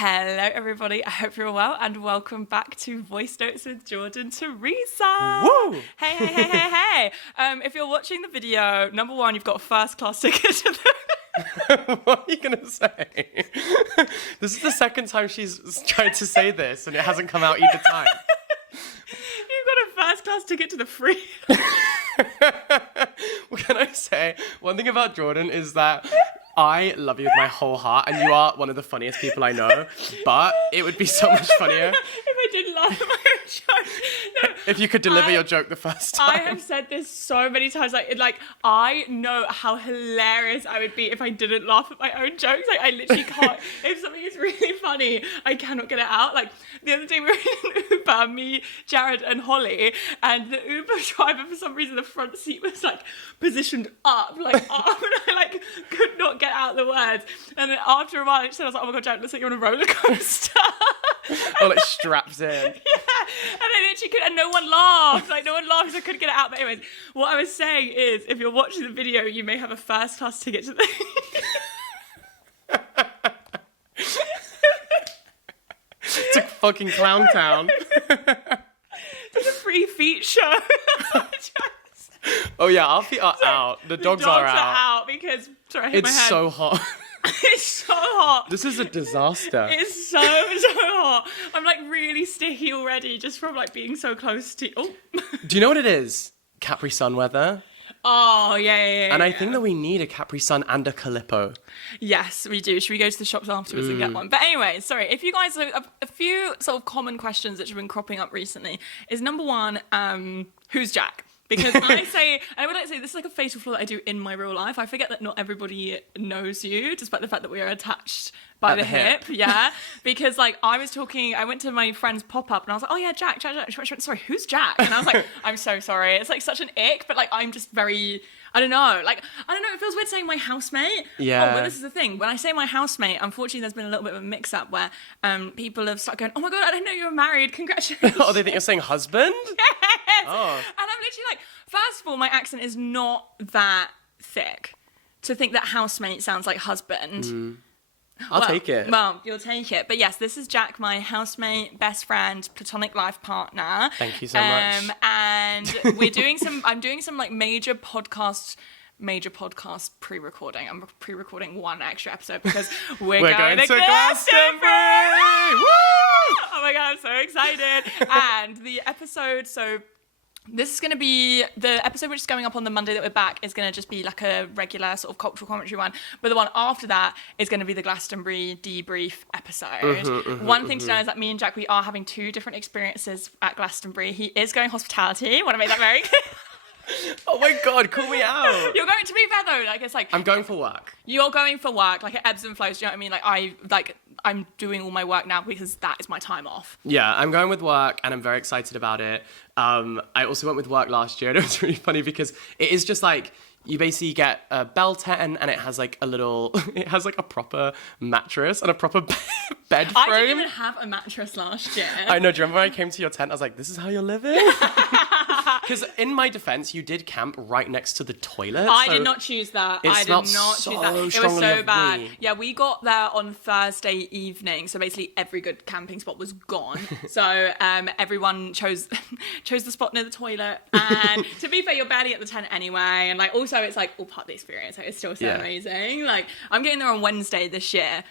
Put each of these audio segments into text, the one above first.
Hello, everybody. I hope you're well, and welcome back to Voicenotes with Jordan Theresa. Woo! Hey. If you're watching the video, number one, you've got a first-class ticket to the... What are you going to say? This is the second time she's tried to say this, and it hasn't come out either time. You've got a first-class ticket to the free... What can I say? One thing about Jordan is that I love you with my whole heart, and you are one of the funniest people I know, but it would be so much funnier if I didn't laugh at my own joke. No, if you could deliver your joke the first time. I have said this so many times. I know how hilarious I would be if I didn't laugh at my own jokes. I literally can't. If something is really funny, I cannot get it out. The other day we were in an Uber, me, Jared, and Holly, and the Uber driver, for some reason, the front seat was positioned up, and I could not get out the words. And then after a while, she said, I was like, "Oh my god, Jared, looks like you're on a roller coaster." Oh, strapped in. Yeah, and I literally could, and no one laughed. No one laughed, so I couldn't get it out. But anyways, what I was saying is, if you're watching the video, you may have a first-class ticket to the... To fucking Clown Town. It's a free feet show. Oh yeah, our feet are out. The dogs are out. Because... Sorry, I hit my It's head. so hot. It's so hot. This is a disaster. It's so hot. I'm really sticky already just from being so close to... Oh. Do you know what it is? Capri Sun weather. Oh, yeah. And I think that we need a Capri Sun and a Calippo. Yes, we do. Should we go to the shops afterwards and get one? But anyway, sorry, if you guys... A few sort of common questions that have been cropping up recently is, number one, who's Jack? Because I would like to say this is a facial flaw that I do in my real life. I forget that not everybody knows you, despite the fact that we are attached by the hip. Yeah. Because I went to my friend's pop-up and I was like, oh yeah, Jack. She went, sorry, who's Jack? And I was like, I'm so sorry. It's such an ick, but I'm just very... I don't know. It feels weird saying my housemate. Yeah. Oh, but this is the thing. When I say my housemate, unfortunately, there's been a little bit of a mix-up where people have started going, oh my God, I didn't know you were married. Congratulations. Oh, they think you're saying husband? Yes. Oh. And I'm literally first of all, my accent is not that thick to think that housemate sounds like husband. I'll take it. Well, you'll take it. But yes, this is Jack, my housemate, best friend, platonic life partner. Thank you so much. And I'm doing some major podcast pre-recording. I'm pre-recording one extra episode because we're going to Glastonbury! Woo! Oh my God, I'm so excited. And the episode, this is going to be, the episode which is going up on the Monday that we're back is going to just be a regular sort of cultural commentary one. But the one after that is going to be the Glastonbury debrief episode. One thing to know is that me and Jack, we are having two different experiences at Glastonbury. He is going hospitality. Want to make that very clear? Oh my God, call me out. You're going, to be fair though, it's I'm going for work. You're going for work, it ebbs and flows, do you know what I mean? I'm doing all my work now because that is my time off. Yeah, I'm going with work and I'm very excited about it. I also went with work last year and it was really funny because it is just you basically get a bell tent and it has it has a proper mattress and a proper bed frame. I didn't even have a mattress last year. I know, do you remember when I came to your tent? I was like, this is how you're living? Because in my defense, you did camp right next to the toilet. I did not choose that. It was so bad. Yeah, we got there on Thursday evening, so basically every good camping spot was gone. So everyone chose the spot near the toilet. And to be fair, you're barely at the tent anyway. And also it's all part of the experience. It's still so amazing. I'm getting there on Wednesday this year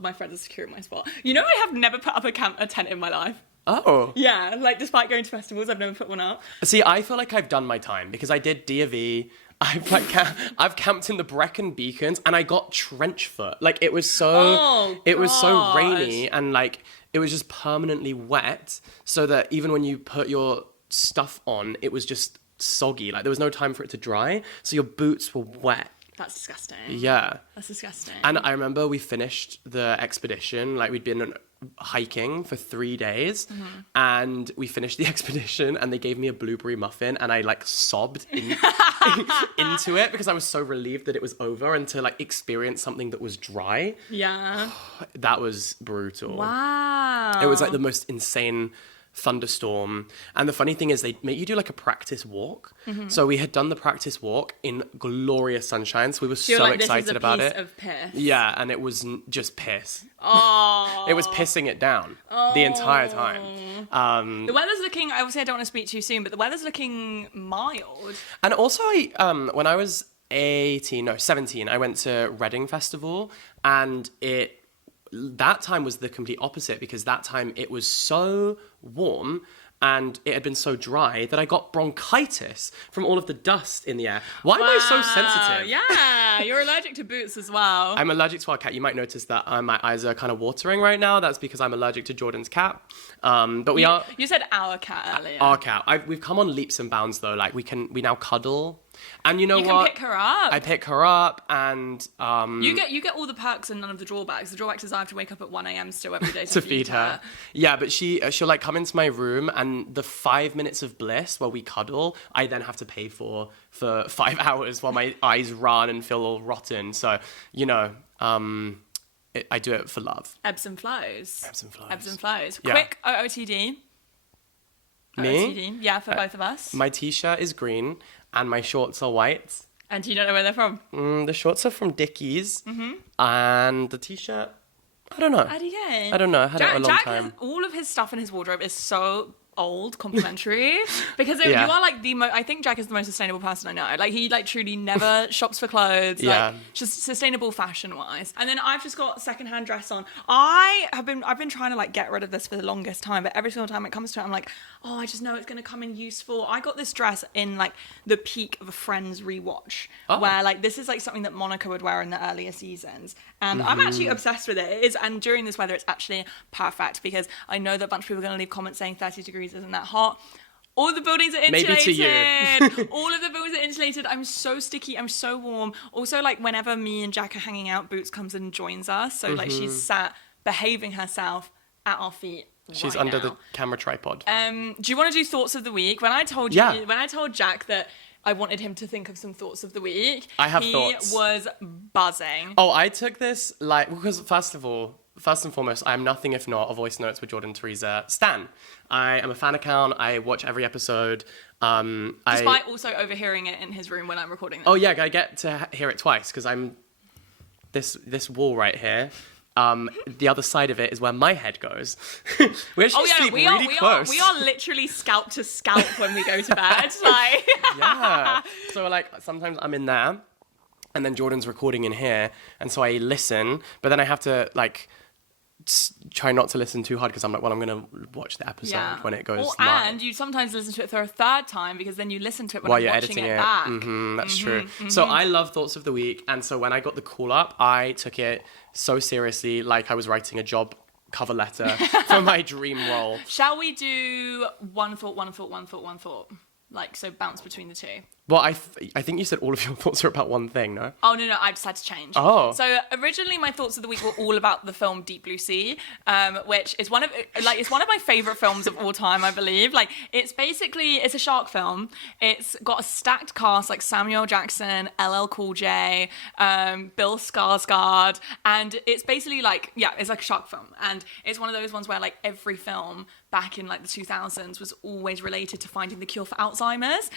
my friends are securing my spot. You know, I have never put up a tent in my life. Oh. Yeah, despite going to festivals, I've never put one up. See, I feel like I've done my time because I did D.A.V. I've camped in the Brecon Beacons and I got trench foot. It was so rainy and it was just permanently wet so that even when you put your stuff on, it was just soggy. There was no time for it to dry, so your boots were wet. That's disgusting. Yeah. That's disgusting. And I remember we finished the expedition, we'd been hiking for 3 days and we finished the expedition and they gave me a blueberry muffin and I sobbed into it because I was so relieved that it was over and to experience something that was dry. Yeah. That was brutal. Wow. It was the most insane thunderstorm. And the funny thing is they make you do like a practice walk. So we had done the practice walk in glorious sunshine. So we were so like, excited about it. This is a piece of piss. Yeah, and it was just piss. Oh. It was pissing it down the entire time. The weather's looking, obviously I don't want to speak too soon, but the weather's looking mild. And also, when I was 17, I went to Reading Festival, and that time was the complete opposite, because that time it was so warm and it had been so dry that I got bronchitis from all of the dust in the air. Why am I so sensitive? Yeah, you're allergic to boots as well. I'm allergic to our cat. You might notice that my eyes are kind of watering right now. That's because I'm allergic to Jordan's cat. But we are... You said our cat earlier. Our cat. We've come on leaps and bounds, though. Like, we now cuddle. And you know what? You can pick her up. I pick her up, and you get all the perks and none of the drawbacks. The drawbacks is I have to wake up at 1 a.m. still every day to feed her. Yeah, but she'll like come into my room, and the 5 minutes of bliss where we cuddle, I then have to pay for 5 hours while my eyes run and feel all rotten. So I do it for love. Ebbs and flows. Yeah. Quick OOTD. Me? OOTD. Yeah, for both of us. My t-shirt is green and my shorts are white. And you don't know where they're from? The shorts are from Dickies. And the t-shirt, I don't know. How do you get? I don't know. I had it a long time. All of his stuff in his wardrobe is so old, complimentary, because you Yeah. are like I think Jack is the most sustainable person I know. Like, he like truly never shops for clothes. Yeah. Like, just sustainable fashion wise. And then I've just got secondhand dress on. I've been trying to like get rid of this for the longest time, but every single time it comes to it, I'm like, oh, I just know it's gonna come in useful. I got this dress in like the peak of a Friends rewatch, where like this is like something that Monica would wear in the earlier seasons, and I'm actually obsessed with it. It is, and during this weather, it's actually perfect, because I know that a bunch of people are gonna leave comments saying 30 degrees isn't that hot. All the buildings are insulated. Maybe to you. All of the buildings are insulated. I'm so sticky. I'm so warm. Also, like, whenever me and Jack are hanging out, Boots comes and joins us. So, like, she's sat behaving herself at our feet. She's right under now. the camera tripod. Do you want to do thoughts of the week? When I told Jack that I wanted him to think of some thoughts of the week, I have thoughts. He was buzzing. Oh, I took this, like, because first and foremost, I am nothing if not a Voicenotes with Jordan Theresa stan. I am a fan account. I watch every episode. Despite also overhearing it in his room when I'm recording this. Oh yeah, I get to hear it twice, because I'm this wall right here. The other side of it is where my head goes. We actually sleep really close. We are literally scalp to scalp when we go to bed. Like, yeah. So like sometimes I'm in there, and then Jordan's recording in here, and so I listen, but then I have to like try not to listen too hard, because I'm like, well, I'm gonna watch the episode when it goes live. And you sometimes listen to it for a third time, because then you listen to it while I'm you're watching editing it back. That's true. So I love thoughts of the week, and so when I got the call up, I took it so seriously, like I was writing a job cover letter for my dream role. Shall we do one thought? Like, so bounce between the two. Well, I think you said all of your thoughts are about one thing, no? Oh, no, I just had to change. Oh. So originally my thoughts of the week were all about the film Deep Blue Sea, which is one of my favorite films of all time, I believe. Like, it's a shark film. It's got a stacked cast, like Samuel Jackson, LL Cool J, Bill Skarsgård, and it's basically like, it's like a shark film. And it's one of those ones where like every film back in like the 2000s was always related to finding the cure for Alzheimer's.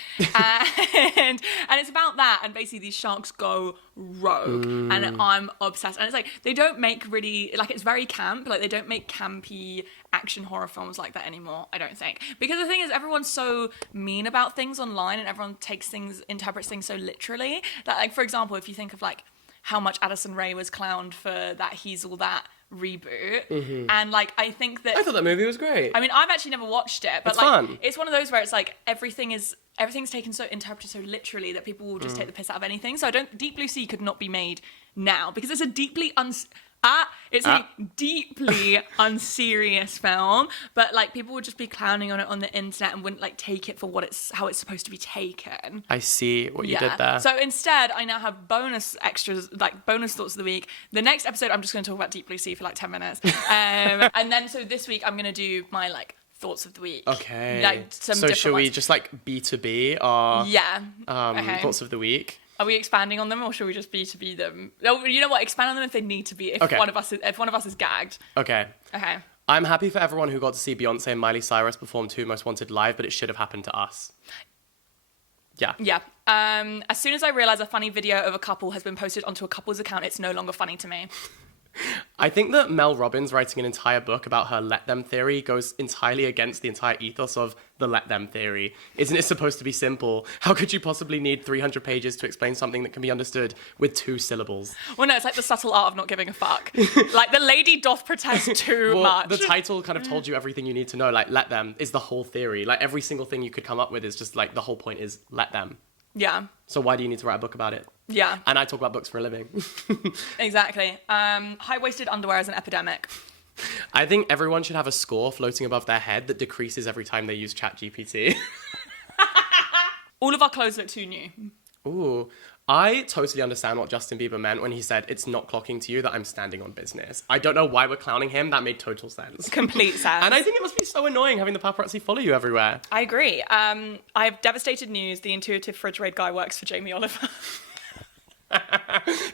And it's about that, and basically these sharks go rogue, and I'm obsessed. And it's like, they don't make really, like, it's very camp, like they don't make campy action horror films like that anymore, I don't think, because the thing is, everyone's so mean about things online, and everyone interprets things so literally that, like, for example, if you think of like how much Addison Rae was clowned for that He's All That reboot, and like I think that I thought that movie was great. I mean, I've actually never watched it, but it's like fun. It's one of those where it's like everything's interpreted so literally that people will just take the piss out of anything. So Deep Blue Sea could not be made now, because it's a deeply deeply unserious film, but like people would just be clowning on it on the internet and wouldn't like take it for how it's supposed to be taken. I see what you did there. So instead, I now have bonus extras, like bonus thoughts of the week. The next episode, I'm just going to talk about Deep Blue Sea for like 10 minutes. And then so this week, I'm going to do my like thoughts of the week. Okay. Like some so should we ones. just like B2B our okay. thoughts of the week? Are we expanding on them, or should we just B2B them? No, you know what? Expand on them if they need to be. If one of us is gagged. Okay. Okay. I'm happy for everyone who got to see Beyonce and Miley Cyrus perform Two Most Wanted live, but it should have happened to us. Yeah. Yeah. As soon as I realize a funny video of a couple has been posted onto a couple's account, it's no longer funny to me. I think that Mel Robbins writing an entire book about her let them theory goes entirely against the entire ethos of the let them theory. Isn't it supposed to be simple? How could you possibly need 300 pages to explain something that can be understood with 2 syllables? Well, no, it's like the subtle art of not giving a fuck. Like, the lady doth protest too much. The title kind of told you everything you need to know. Like, let them is the whole theory. Like, every single thing you could come up with is just like, the whole point is let them. Yeah. So why do you need to write a book about it? Yeah. And I talk about books for a living. Exactly. High-waisted underwear is an epidemic. I think everyone should have a score floating above their head that decreases every time they use ChatGPT. All of our clothes look too new. Ooh. I totally understand what Justin Bieber meant when he said, it's not clocking to you that I'm standing on business. I don't know why we're clowning him. That made total sense. Complete sense. And I think it must be so annoying having the paparazzi follow you everywhere. I agree. I have devastated news. The intuitive fridge raid guy works for Jamie Oliver.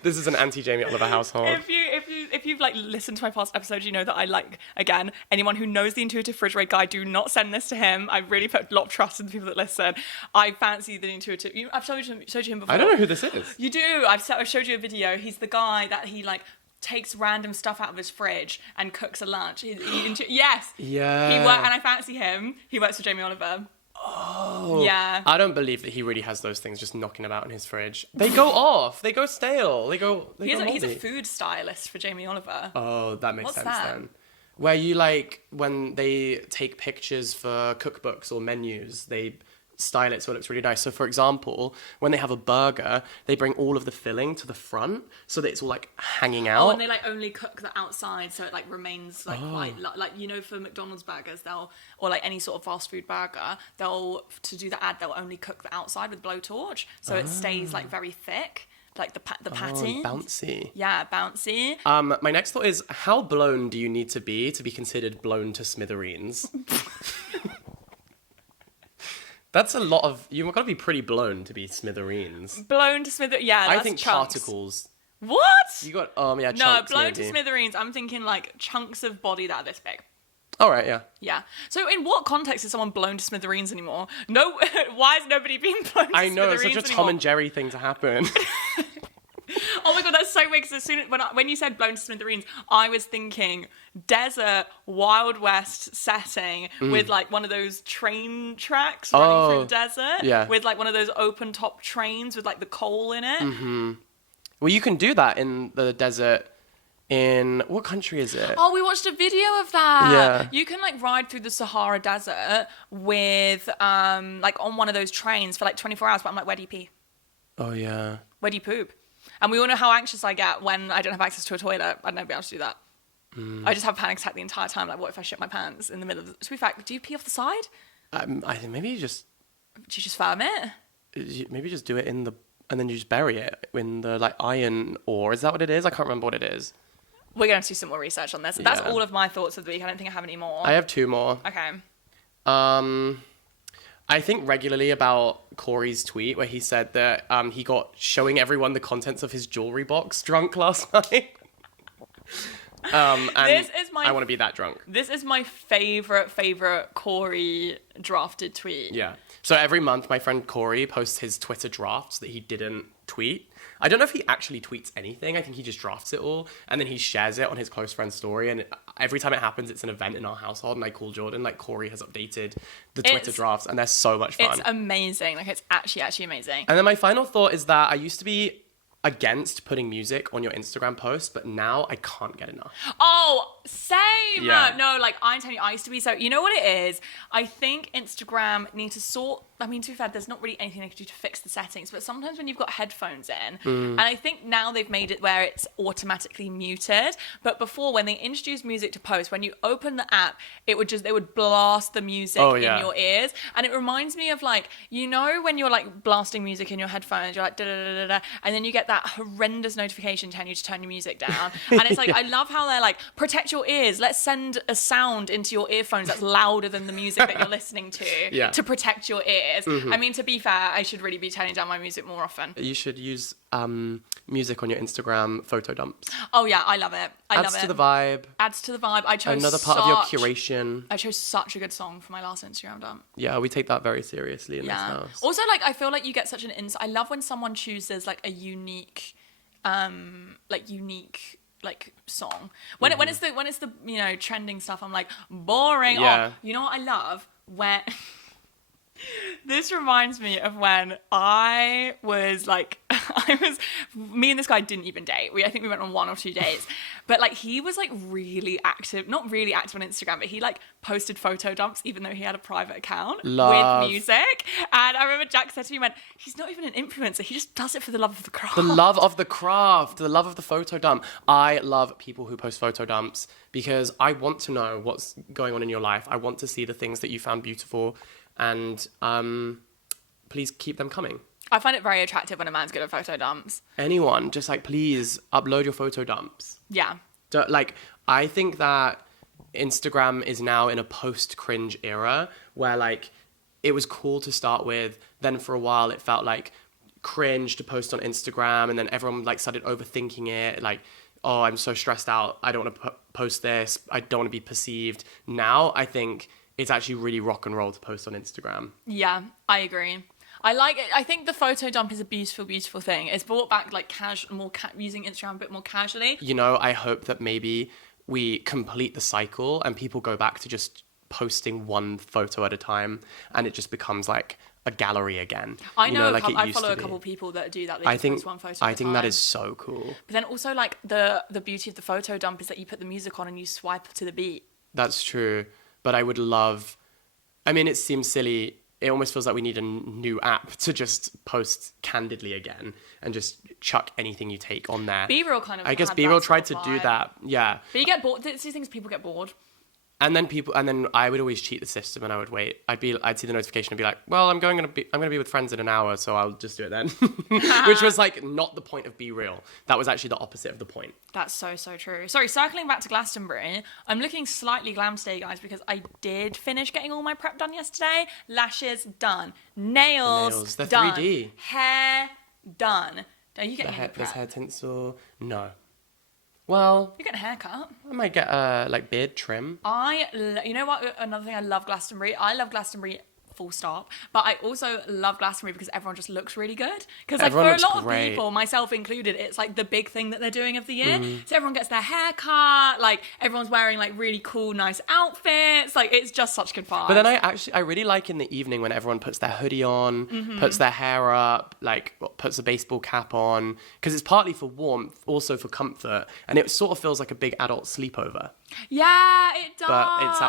This is an anti-Jamie Oliver household. If you've like listened to my past episodes, you know that I like, again, anyone who knows the intuitive fridge raid guy, do not send this to him. I really put a lot of trust in the people that listen. I fancy the intuitive. I've showed you him before. I don't know who this is. You do. I've showed you a video. He's the guy that he like takes random stuff out of his fridge and cooks a lunch. Yes. Yeah. And I fancy him. He works for Jamie Oliver. Oh. Yeah. I don't believe that he really has those things just knocking about in his fridge. They go off. They go stale. He's a food stylist for Jamie Oliver. Oh, that makes sense that? then. Where you like, when they take pictures for cookbooks or menus, they style it so it looks really nice. So for example, when they have a burger, they bring all of the filling to the front so that it's all like hanging out. Oh, and they like only cook the outside so it like remains like quite like, you know, for McDonald's burgers or like any sort of fast food burger, to do the ad they'll only cook the outside with blowtorch so it stays like very thick, like the patty. Bouncy. Yeah, bouncy. My next thought is, how blown do you need to be considered blown to smithereens? That's a lot of... You've got to be pretty blown to be smithereens. Blown to smithereens, yeah, that's I think chunks. Particles. What? You got... yeah, No, chunks blown maybe. to smithereens, I'm thinking like chunks of body that are this big. All right, yeah. Yeah. So in what context is someone blown to smithereens anymore? No, why is nobody being blown to smithereens I know, it's such a anymore? Tom and Jerry thing to happen. Oh my god, that's so weird. Because as soon as when you said blown to smithereens, I was thinking desert, Wild West setting with like one of those train tracks running through the desert. Yeah. With like one of those open top trains with like the coal in it. Mm-hmm. Well, you can do that in the desert. In what country is it? Oh, we watched a video of that. Yeah. You can like ride through the Sahara Desert with like on one of those trains for like 24 hours. But I'm like, where do you pee? Oh yeah. Where do you poop? And we all know how anxious I get when I don't have access to a toilet. I'd never be able to do that. I just have a panic attack the entire time. Like, what if I shit my pants in the middle of the... To be fair, do you pee off the side? I think maybe you just... Do you just firm it? Maybe just do it in the... And then you just bury it in the, like, iron ore. Is that what it is? I can't remember what it is. We're going to do some more research on this. That's Yeah. all of my thoughts of the week. I don't think I have any more. I have 2 more. Okay. I think regularly about Corey's tweet where he said that he got showing everyone the contents of his jewelry box drunk last night. And I want to be that drunk. This is my favorite Corey drafted tweet. Yeah. So every month, my friend Corey posts his Twitter drafts that he didn't tweet. I don't know if he actually tweets anything. I think he just drafts it all and then he shares it on his close friend's story. And every time it happens, it's an event in our household. And I call Jordan, like, Corey has updated the Twitter drafts and they're so much fun. It's amazing. Like, it's actually amazing. And then my final thought is that I used to be against putting music on your Instagram posts, but now I can't get enough. Oh, same. Yeah. No, like, I'm telling you, I used to be so... You know what it is? I think Instagram needs to sort... I mean, to be fair, there's not really anything they can do to fix the settings, but sometimes when you've got headphones in, and I think now they've made it where it's automatically muted, but before, when they introduced music to post, when you open the app, they would blast the music in your ears, and it reminds me of, like, you know when you're, like, blasting music in your headphones, you're like, da-da-da-da-da, and then you get that horrendous notification telling you to turn your music down, and it's like, I love how they're like, protect protect your ears. Let's send a sound into your earphones that's louder than the music that you're listening to to protect your ears. I mean, to be fair, I should really be turning down my music more often. You should use music on your Instagram photo dumps. Oh yeah, I love it. Adds to the vibe. Adds to the vibe. I chose another part of your curation. I chose such a good song for my last Instagram dump. Yeah, we take that very seriously in this house. Also, like, I feel like you get such an insight. I love when someone chooses like a unique song. When it's the you know, trending stuff, I'm like, boring. Yeah. Oh, you know what I love? When this reminds me of when I was like, me and this guy didn't even date. I think we went on 1 or 2 dates, but like he was like really active, not really active on Instagram, but he like posted photo dumps even though he had a private account with music. And I remember Jack said to me, he's not even an influencer. He just does it for the love of the craft. The love of the craft, the love of the photo dump. I love people who post photo dumps because I want to know what's going on in your life. I want to see the things that you found beautiful. And please keep them coming. I find it very attractive when a man's good at photo dumps. Anyone, just like, please upload your photo dumps. Yeah. I think that Instagram is now in a post-cringe era where like it was cool to start with. Then for a while it felt like cringe to post on Instagram, and then everyone like started overthinking it. Like, oh, I'm so stressed out. I don't want to post this. I don't want to be perceived. Now I think it's actually really rock and roll to post on Instagram. Yeah, I agree. I like it. I think the photo dump is a beautiful, beautiful thing. It's brought back like using Instagram a bit more casually. You know, I hope that maybe we complete the cycle and people go back to just posting one photo at a time, and it just becomes like a gallery again. I know, I follow a couple of people that do that. They post one photo I think that is so cool. But then also like the beauty of the photo dump is that you put the music on and you swipe to the beat. That's true. But I would love, I mean, it seems silly. It almost feels like we need a new app to just post candidly again and just chuck anything you take on there. B-Real kind of. I guess B-Real tried to do that. Yeah. But you get bored. These things, people get bored. And then I would always cheat the system and I would wait. I'd see the notification and be like, well, I'm gonna be with friends in an hour, so I'll just do it then. Which was like not the point of Be Real. That was actually the opposite of the point. That's so true. Sorry, circling back to Glastonbury, I'm looking slightly glam today, guys, because I did finish getting all my prep done yesterday. Lashes done, nails they're done, 3D. hair done. Are you getting There's hair tinsel? No. Well, you get a haircut. I might get like beard trim. You know what? Another thing I love Glastonbury. I love Glastonbury. Full stop. But I also love Glastonbury because everyone just looks really good. Because like for a lot of people, myself included, it's like the big thing that they're doing of the year. Mm-hmm. So everyone gets their hair cut. Like everyone's wearing like really cool, nice outfits. Like it's just such good vibes. But then I really like in the evening when everyone puts their hoodie on, puts their hair up, like puts a baseball cap on, because it's partly for warmth, also for comfort, and it sort of feels like a big adult sleepover. Yeah, it does.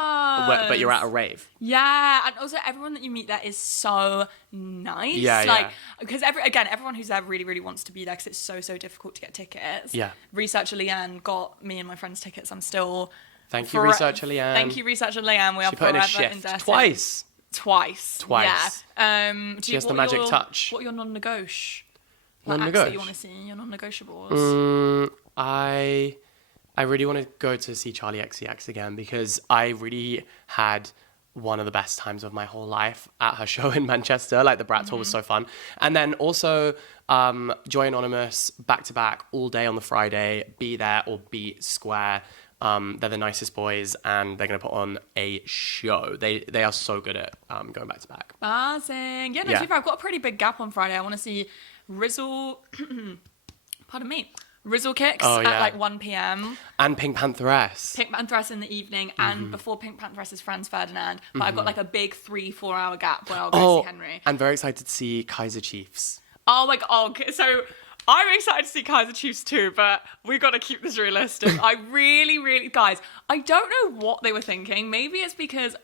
But you're at a rave. Yeah, and also everyone that you meet there is so nice. Yeah, because everyone who's there really, really wants to be there because it's so difficult to get tickets. Yeah. Researcher Leanne got me and my friends tickets. I'm still. Thank you, Researcher Leanne. Thank you, Researcher Leanne. We are forever indebted. Twice. Yeah. She has the magic touch. What are your non-negotiables? Non-negotiable. That you want to see? Your non-negotiables. I really want to go to see Charlie XCX again because I really had one of the best times of my whole life at her show in Manchester. Like the Brat Tour was so fun. And then also Joy Anonymous back to back all day on the Friday. Be there or be square. They're the nicest boys and they're going to put on a show. They are so good at going back to back. Buzzing. Yeah, to be fair, I've got a pretty big gap on Friday. I want to see Rizzle. Pardon me. Rizzle Kicks at like 1 p.m. And Pink Pantheress. Pink Pantheress in the evening and before Pink Pantheress is Franz Ferdinand. But I've got like a big 3-4 hour gap where I'll go see Henry. I'm very excited to see Kaiser Chiefs. Oh my god. Okay. So I'm excited to see Kaiser Chiefs too, but we've got to keep this realistic. I really, guys, I don't know what they were thinking. Maybe it's because,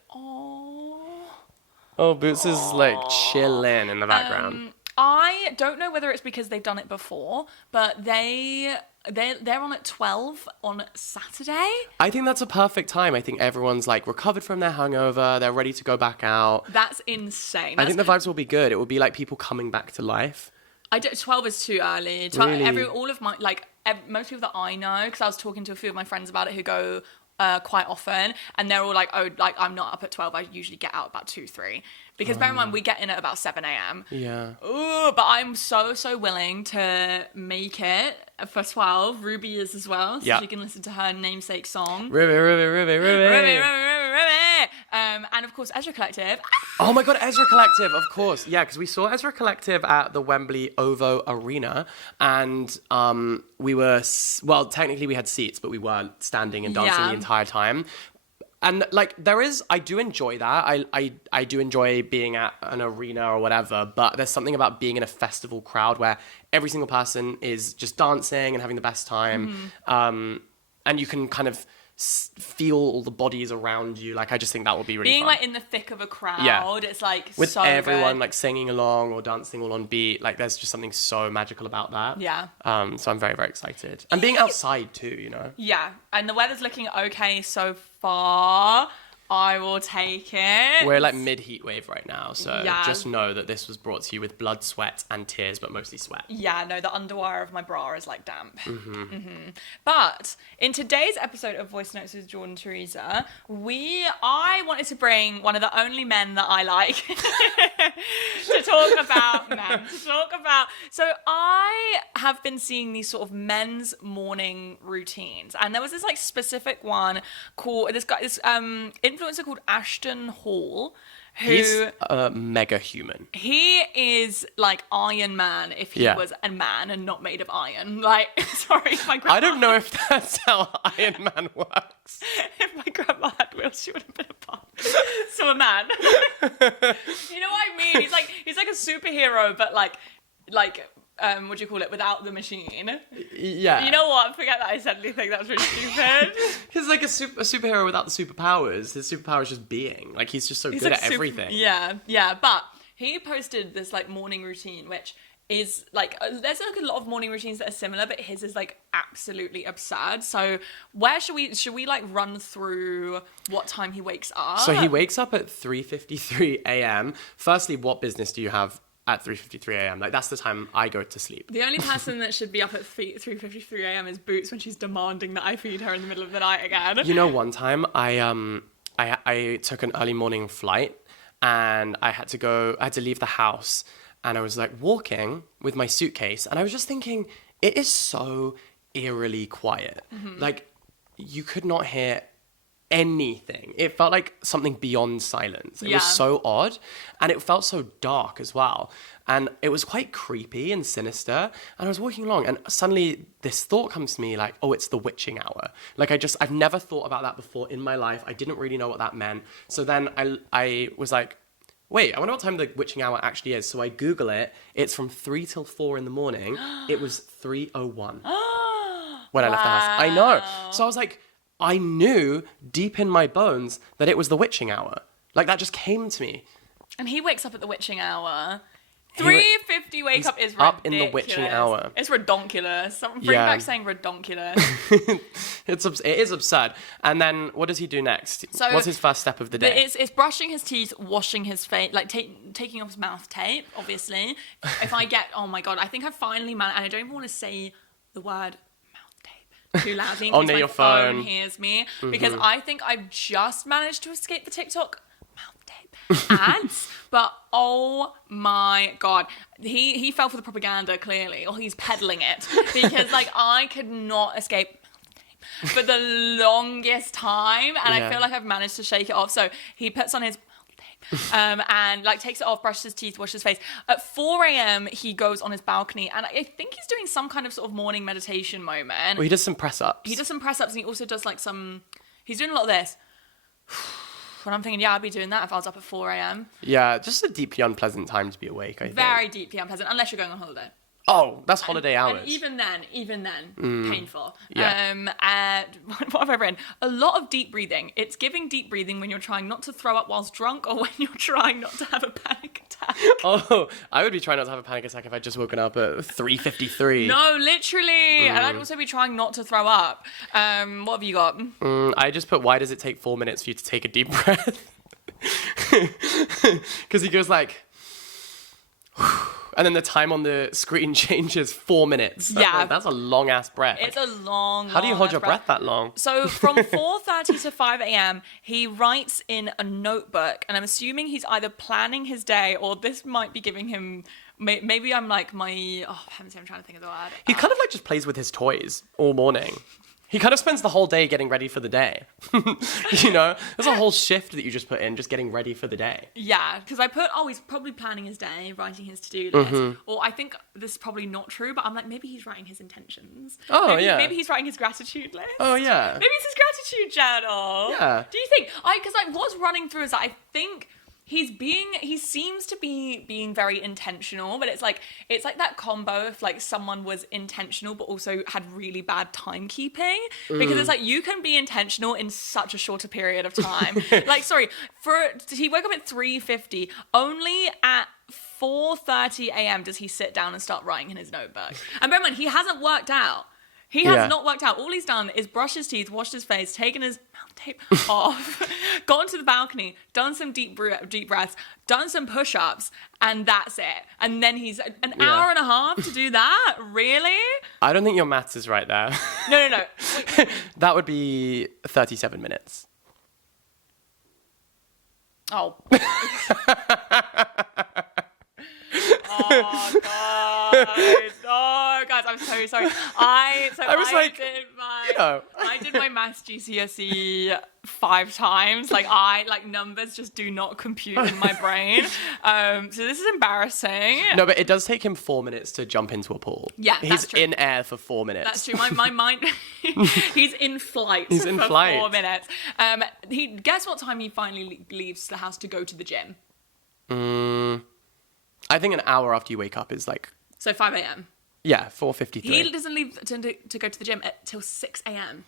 Boots is like chilling in the background. I don't know whether it's because they've done it before, but they're on at 12 on Saturday. I think that's a perfect time. I think everyone's like recovered from their hangover. They're ready to go back out. That's insane. I think the vibes will be good. It will be like people coming back to life. 12 is too early. 12, really? Most people that I know, because I was talking to a few of my friends about it who go quite often, and they're all like, oh, like I'm not up at 12. I usually get out about 2-3. Because bear in mind, we get in at about 7 a.m. Yeah. Ooh, but I'm so willing to make it for 12. Ruby is as well, so she can listen to her namesake song. Ruby. Ruby. And of course, Ezra Collective. Oh my God, Ezra Collective, of course. Yeah, because we saw Ezra Collective at the Wembley OVO Arena, and we were, well, technically we had seats, but we weren't standing and dancing the entire time. And like I do enjoy that. I do enjoy being at an arena or whatever, but there's something about being in a festival crowd where every single person is just dancing and having the best time. And you can kind of feel all the bodies around you. Like, I just think that would be really being fun. Like in the thick of a crowd. It's like with so everyone good. like singing along or dancing all on beat. Like, there's just something so magical about that. Yeah. So I'm very, very excited. And being outside too, you know. Yeah, and the weather's looking okay so far. I will take it. We're like mid-heat wave right now, so Yeah. just know that this was brought to you with blood, sweat, and tears, but mostly sweat. Yeah, no, the underwire of my bra is like damp. But in today's episode of Voice Notes with Jordan Theresa, I wanted to bring one of the only men that I like to talk about men. So I have been seeing these sort of men's morning routines, and there was this like specific one called this influencer called Ashton Hall. He's a mega human. He is like Iron Man if he was a man and not made of iron. Like, sorry, my grandma. I don't know if that's how Iron Man works. If my grandma had wheels, she would have been a part. So a man. You know what I mean? He's like a superhero, but like what do you call it? Without the machine. Yeah. You know what? Forget that I said anything. That was really stupid. He's like a superhero without the superpowers. His superpower is just being. Like, he's just so good at everything. Yeah. But he posted this like morning routine, which is like, there's like a lot of morning routines that are similar, but his is like absolutely absurd. So should we like run through what time he wakes up? So he wakes up at 3:53 a.m. Firstly, what business do you have at 3:53 a.m.? Like, that's the time I go to sleep. The only person that should be up at 3:53 a.m. is Boots when she's demanding that I feed her in the middle of the night again. You know, one time I took an early morning flight, and I had to leave the house, and I was like walking with my suitcase, and I was just thinking, it is so eerily quiet. Like, you could not hear anything. It felt like something beyond silence. It was so odd, and it felt so dark as well, and it was quite creepy and sinister. And I was walking along, and suddenly this thought comes to me, like, oh, it's the witching hour. Like, I've never thought about that before in my life. I didn't really know what that meant. So then I was like, wait, I wonder what time the witching hour actually is. So I Google it. It's from 3 till 4 in the morning. It was 3:01 when I left the house. I know. So I was like, I knew deep in my bones that it was the witching hour. Like, that just came to me. And he wakes up at the witching hour. 3:50 wake up is ridiculous. Up in the witching hour. It's redonkulous. Bring back saying redonkulous. It is absurd. And then what does he do next? So what's his first step of the day? It's brushing his teeth, washing his face, like taking off his mouth tape, obviously. If I get, oh my God, I think I finally managed, and I don't even want to say the word too loudly in case my your phone hears me, because I think I've just managed to escape the TikTok mouth tape ads. But oh my God, he fell for the propaganda clearly, or he's peddling it, because like I could not escape mouth tape for the longest time, and I feel like I've managed to shake it off. So he puts on his and like takes it off, brushes his teeth, washes his face. At 4 a.m. he goes on his balcony, and I think he's doing some kind of sort of morning meditation moment. Well, he does some press ups. And he also does like he's doing a lot of this. And I'm thinking, I'd be doing that if I was up at 4 a.m. Yeah, just a deeply unpleasant time to be awake, I think. Very deeply unpleasant, unless you're going on holiday. Oh, that's holiday hours. And even then, painful. Yeah. What have I written? A lot of deep breathing. It's giving deep breathing when you're trying not to throw up whilst drunk, or when you're trying not to have a panic attack. Oh, I would be trying not to have a panic attack if I'd just woken up at 3:53. No, literally. And I'd also be trying not to throw up. What have you got? I just put, why does it take 4 minutes for you to take a deep breath? Because he goes like... And then the time on the screen changes 4 minutes. That's a long ass breath. It's a long. How do you hold your breath that long? So from 4:30 to 5 a.m., he writes in a notebook, and I'm assuming he's either planning his day or this might be giving him. Maybe I'm like I'm trying to think of the word. He kind of like just plays with his toys all morning. He kind of spends the whole day getting ready for the day. You know, there's a whole shift that you just put in, just getting ready for the day. Yeah, because I put, he's probably planning his day, writing his to-do list. Or I think this is probably not true, but I'm like, maybe he's writing his intentions. Maybe he's writing his gratitude list. Oh, yeah. Maybe it's his gratitude journal. Yeah. Do you think? Because what's running through is that I think he seems to be being very intentional, but it's like that combo if like someone was intentional but also had really bad timekeeping, because it's like you can be intentional in such a shorter period of time. He woke up at 3:50, only at 4:30 a.m. does he sit down and start writing in his notebook. And bear in mind, he hasn't worked out. He has not worked out. All he's done is brushed his teeth, washed his face, taken his mouth tape off, gone to the balcony, done some deep breaths, done some push-ups, and that's it. And then he's an hour and a half to do that? Really? I don't think your maths is right there. No. That would be 37 minutes. Oh. Oh, God. Oh, guys, I'm so sorry. I did my maths GCSE 5 times. Numbers just do not compute in my brain. So this is embarrassing. No, but it does take him 4 minutes to jump into a pool. Yeah, he's in air for 4 minutes. That's true. My mind, he's in flight. He's in for flight. 4 minutes. Guess what time he finally leaves the house to go to the gym? I think an hour after you wake up is like... So 5 a.m. Yeah, 4:53. He doesn't leave to go to the gym till 6 a.m.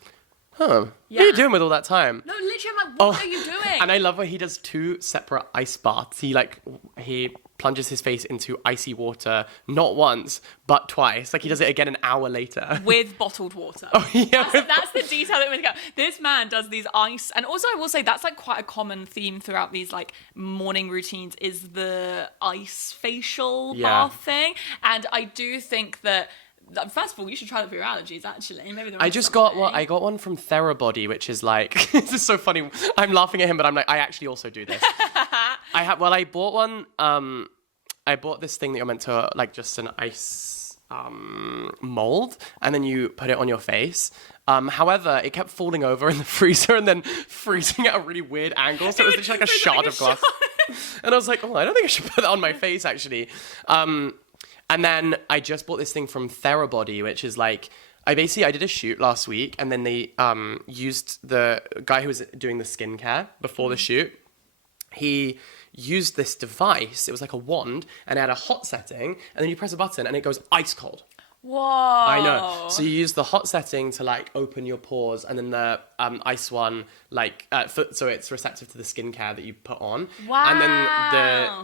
Huh. Yeah. What are you doing with all that time? No, literally, I'm like, what are you doing? And I love where he does 2 separate ice baths. He plunges his face into icy water, not once, but twice. Like, he does it again an hour later. With bottled water. Oh, yeah. That's the detail that we got. This man does these ice, and also I will say that's like quite a common theme throughout these like morning routines is the ice facial bath thing. And I do think that first of all, you should try that for your allergies, actually. Maybe I got one from Therabody, which is like, this is so funny. I'm laughing at him, but I'm like, I actually also do this. I bought one, I bought this thing that you're meant to, like, just an ice mold, and then you put it on your face. However, it kept falling over in the freezer and then freezing at a really weird angle, so it was literally like a shard of glass. And I was like, I don't think I should put that on my face, actually. And then I just bought this thing from Therabody, which is like, I did a shoot last week, and then they used the guy who was doing the skincare before the shoot. He used this device. It was like a wand, and it had a hot setting, and then you press a button, and it goes ice cold. Whoa. I know. So you use the hot setting to like open your pores, and then the ice one so it's receptive to the skincare that you put on. Wow. And then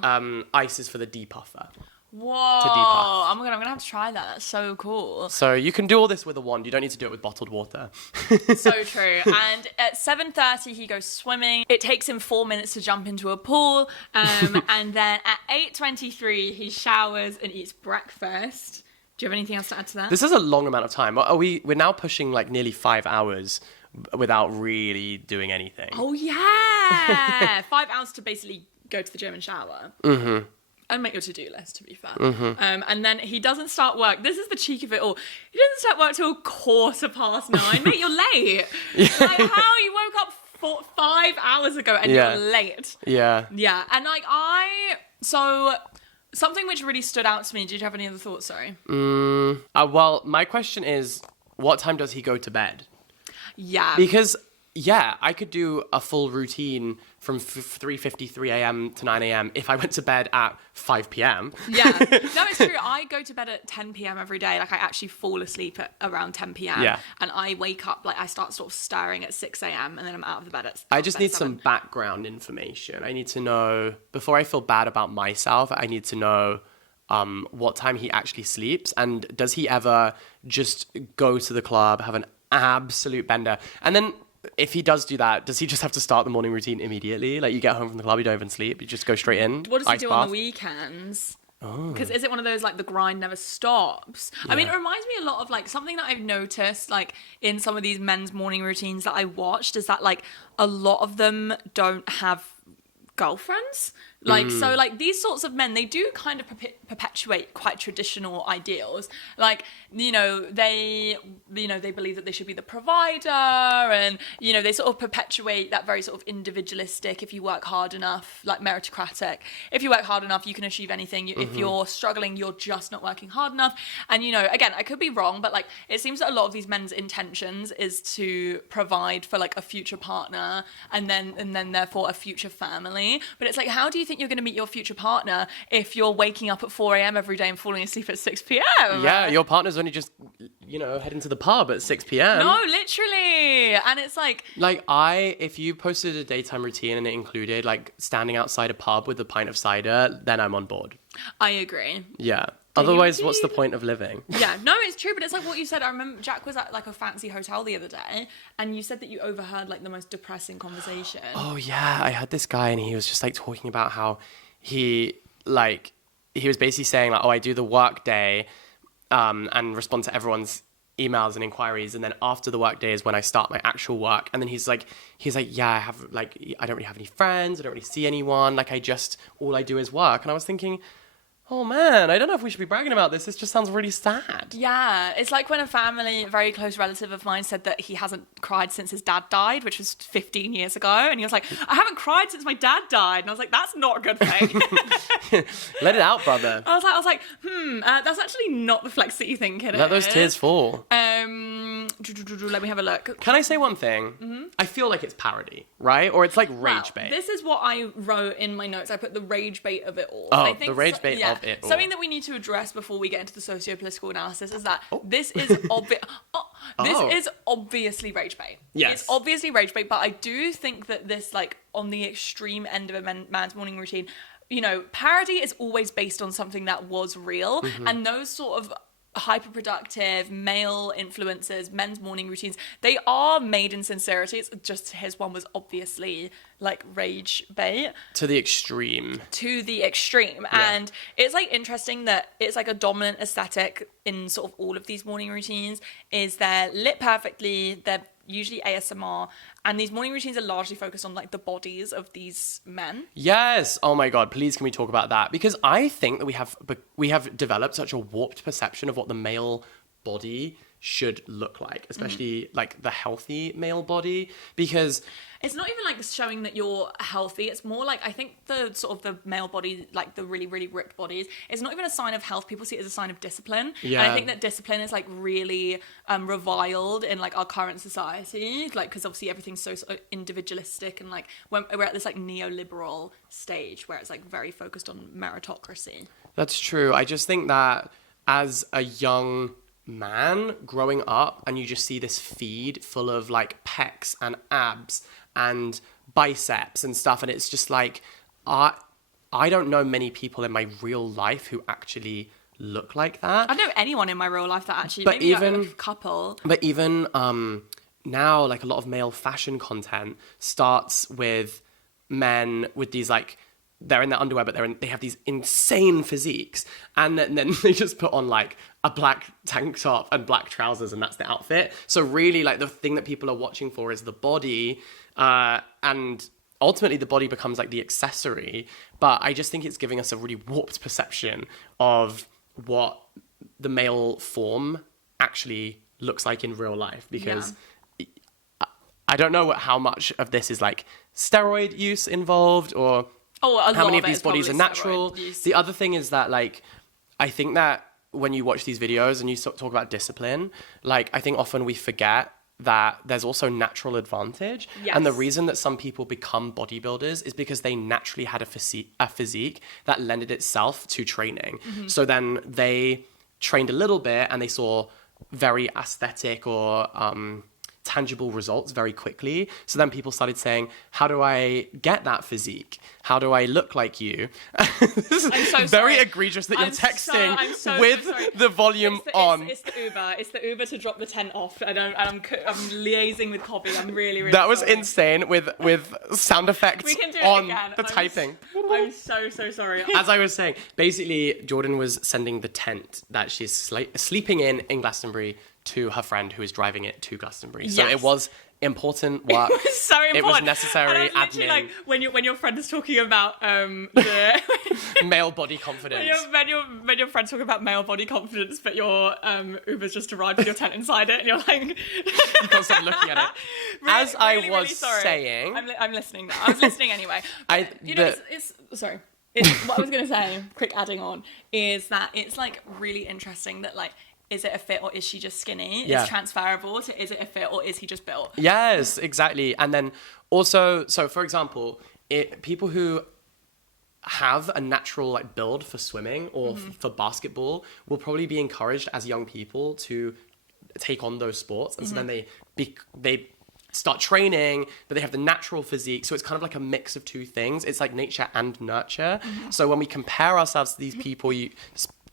the ice is for the depuffer. Whoa. To depuff. I'm gonna have to try that. That's so cool. So you can do all this with a wand. You don't need to do it with bottled water. So true. And at 7:30 he goes swimming. It takes him 4 minutes to jump into a pool. And then at 8:23 he showers and eats breakfast. Do you have anything else to add to that? This is a long amount of time. We're now pushing like nearly 5 hours without really doing anything. Oh yeah. 5 hours to basically go to the gym and shower. Mm-hmm. And make your to-do list, to be fair. Mm-hmm. And then he doesn't start work. This is the cheek of it all. He doesn't start work till 9:15. Mate, you're late. Yeah. Like, how? You woke up 5 hours ago and you're late. Yeah. Yeah. And like, so something which really stood out to me. Did you have any other thoughts? Sorry. Well, my question is, what time does he go to bed? Yeah. Because... yeah, I could do a full routine from 3:53 a.m. to 9 a.m. if I went to bed at 5 p.m. Yeah, no, it's true. I go to bed at 10 p.m. every day. Like, I actually fall asleep at around 10 p.m. Yeah. And I wake up, like, I start sort of stirring at 6 a.m. and then I'm out of the bed at I just need some background information. I need to know, before I feel bad about myself, I need to know what time he actually sleeps, and does he ever just go to the club, have an absolute bender, and then... if he does do that, does he just have to start the morning routine immediately? Like, you get home from the club, you don't even sleep, you just go straight in? What does he do on the weekends? Because is it one of those like the grind never stops? I mean, it reminds me a lot of like something that I've noticed like in some of these men's morning routines that I watched is that like a lot of them don't have girlfriends. Like, so like these sorts of men, they do kind of perpetuate quite traditional ideals. Like, they believe that they should be the provider, and, they sort of perpetuate that very sort of individualistic, if you work hard enough, like meritocratic. If you work hard enough, you can achieve anything. If you're struggling, you're just not working hard enough. And, again, I could be wrong, but like, it seems that a lot of these men's intentions is to provide for like a future partner and then therefore a future family. But it's like, how do you think you're going to meet your future partner if you're waking up at 4 a.m. every day and falling asleep at 6 p.m.? Yeah, your partner's only just, heading to the pub at 6 p.m. No, literally. And it's like... Like, if you posted a daytime routine and it included, like, standing outside a pub with a pint of cider, then I'm on board. I agree. Yeah. Otherwise, what's the point of living? Yeah, no, it's true, but it's like what you said. I remember Jack was at like a fancy hotel the other day, and you said that you overheard like the most depressing conversation. Oh yeah, I heard this guy, and he was just like talking about how he was basically saying like, oh, I do the work day, and respond to everyone's emails and inquiries, and then after the work day is when I start my actual work. And then he's like, yeah, I don't really have any friends, I don't really see anyone, like all I do is work. And I was thinking, oh man, I don't know if we should be bragging about this. This just sounds really sad. Yeah, it's like when a very close relative of mine said that he hasn't cried since his dad died, which was 15 years ago. And he was like, I haven't cried since my dad died. And I was like, that's not a good thing. Let it out, brother. I was like, that's actually not the flex that you think it is. Let those tears fall. Let me have a look. Can I say one thing? Mm-hmm. I feel like it's parody, right? Or it's like rage bait. This is what I wrote in my notes. I put the rage bait of it all. Oh, I think the rage bait of it all. Something that we need to address before we get into the socio-political analysis is that this is obviously rage bait. Yes. It's obviously rage bait, but I do think that this, like, on the extreme end of a man's morning routine, parody is always based on something that was real, and those sort of hyper-productive male influencers, men's morning routines, they are made in sincerity. It's just his one was obviously like rage bait to the extreme And it's like interesting that it's like a dominant aesthetic in sort of all of these morning routines is they're lit perfectly, they're usually ASMR, and these morning routines are largely focused on like the bodies of these men. Yes. Oh my God, please can we talk about that? Because I think that we have developed such a warped perception of what the male body should look like, especially like the healthy male body, because it's not even like showing that you're healthy. It's more like, I think the sort of the male body, like the really, really ripped bodies, it's not even a sign of health. People see it as a sign of discipline. Yeah. And I think that discipline is like really reviled in like our current society, like, because obviously everything's so individualistic, and like when we're at this like neoliberal stage where it's like very focused on meritocracy. That's true. I just think that as a young man growing up, and you just see this feed full of like pecs and abs and biceps and stuff, and it's just like I don't know many people in my real life who actually look like that. I don't know anyone in my real life that actually, but maybe even like a couple. But even now, like a lot of male fashion content starts with men with these like, they're in their underwear, but they have these insane physiques, and then they just put on like a black tank top and black trousers, and that's the outfit. So really, like, the thing that people are watching for is the body, and ultimately the body becomes like the accessory. But I just think it's giving us a really warped perception of what the male form actually looks like in real life, because I don't know how much of this is like steroid use involved, or how many of these bodies are natural. The other thing is that, like, I think that when you watch these videos and you talk about discipline, like, I think often we forget that there's also natural advantage. Yes. And the reason that some people become bodybuilders is because they naturally had a physique that lended itself to training. Mm-hmm. So then they trained a little bit and they saw very aesthetic or tangible results very quickly. So then people started saying, how do I get that physique? How do I look like you? This is very sorry. egregious that you're texting so with sorry. the volume on. It's the Uber. It's the Uber to drop the tent off. I'm liaising with Cobby. I'm really, really That was sorry. insane with sound effects We can do it on again. the typing. I'm so sorry. As I was saying, basically, Jordan was sending the tent that she's sleeping in Glastonbury to her friend who is driving it to Glastonbury. So Yes. it was important work. It was so important. It was necessary and I was literally admin. like when your friend is talking about the Male body confidence. when your friend's talking about male body confidence, but your Uber's just arrived with your tent inside it, and you're like, You can't stop looking at it. As I was saying, I'm listening now. I was listening anyway. It's sorry. What I was gonna say, quick adding on, is that it's like really interesting that like, is it a fit or is she just skinny? Yeah. It's transferable to is it a fit or is he just built? Yes, exactly. And then also, so for example, people who have a natural like build for swimming or for basketball will probably be encouraged as young people to take on those sports, and so then they start training, but they have the natural physique. So it's kind of like a mix of two things. It's like nature and nurture. So when we compare ourselves to these people,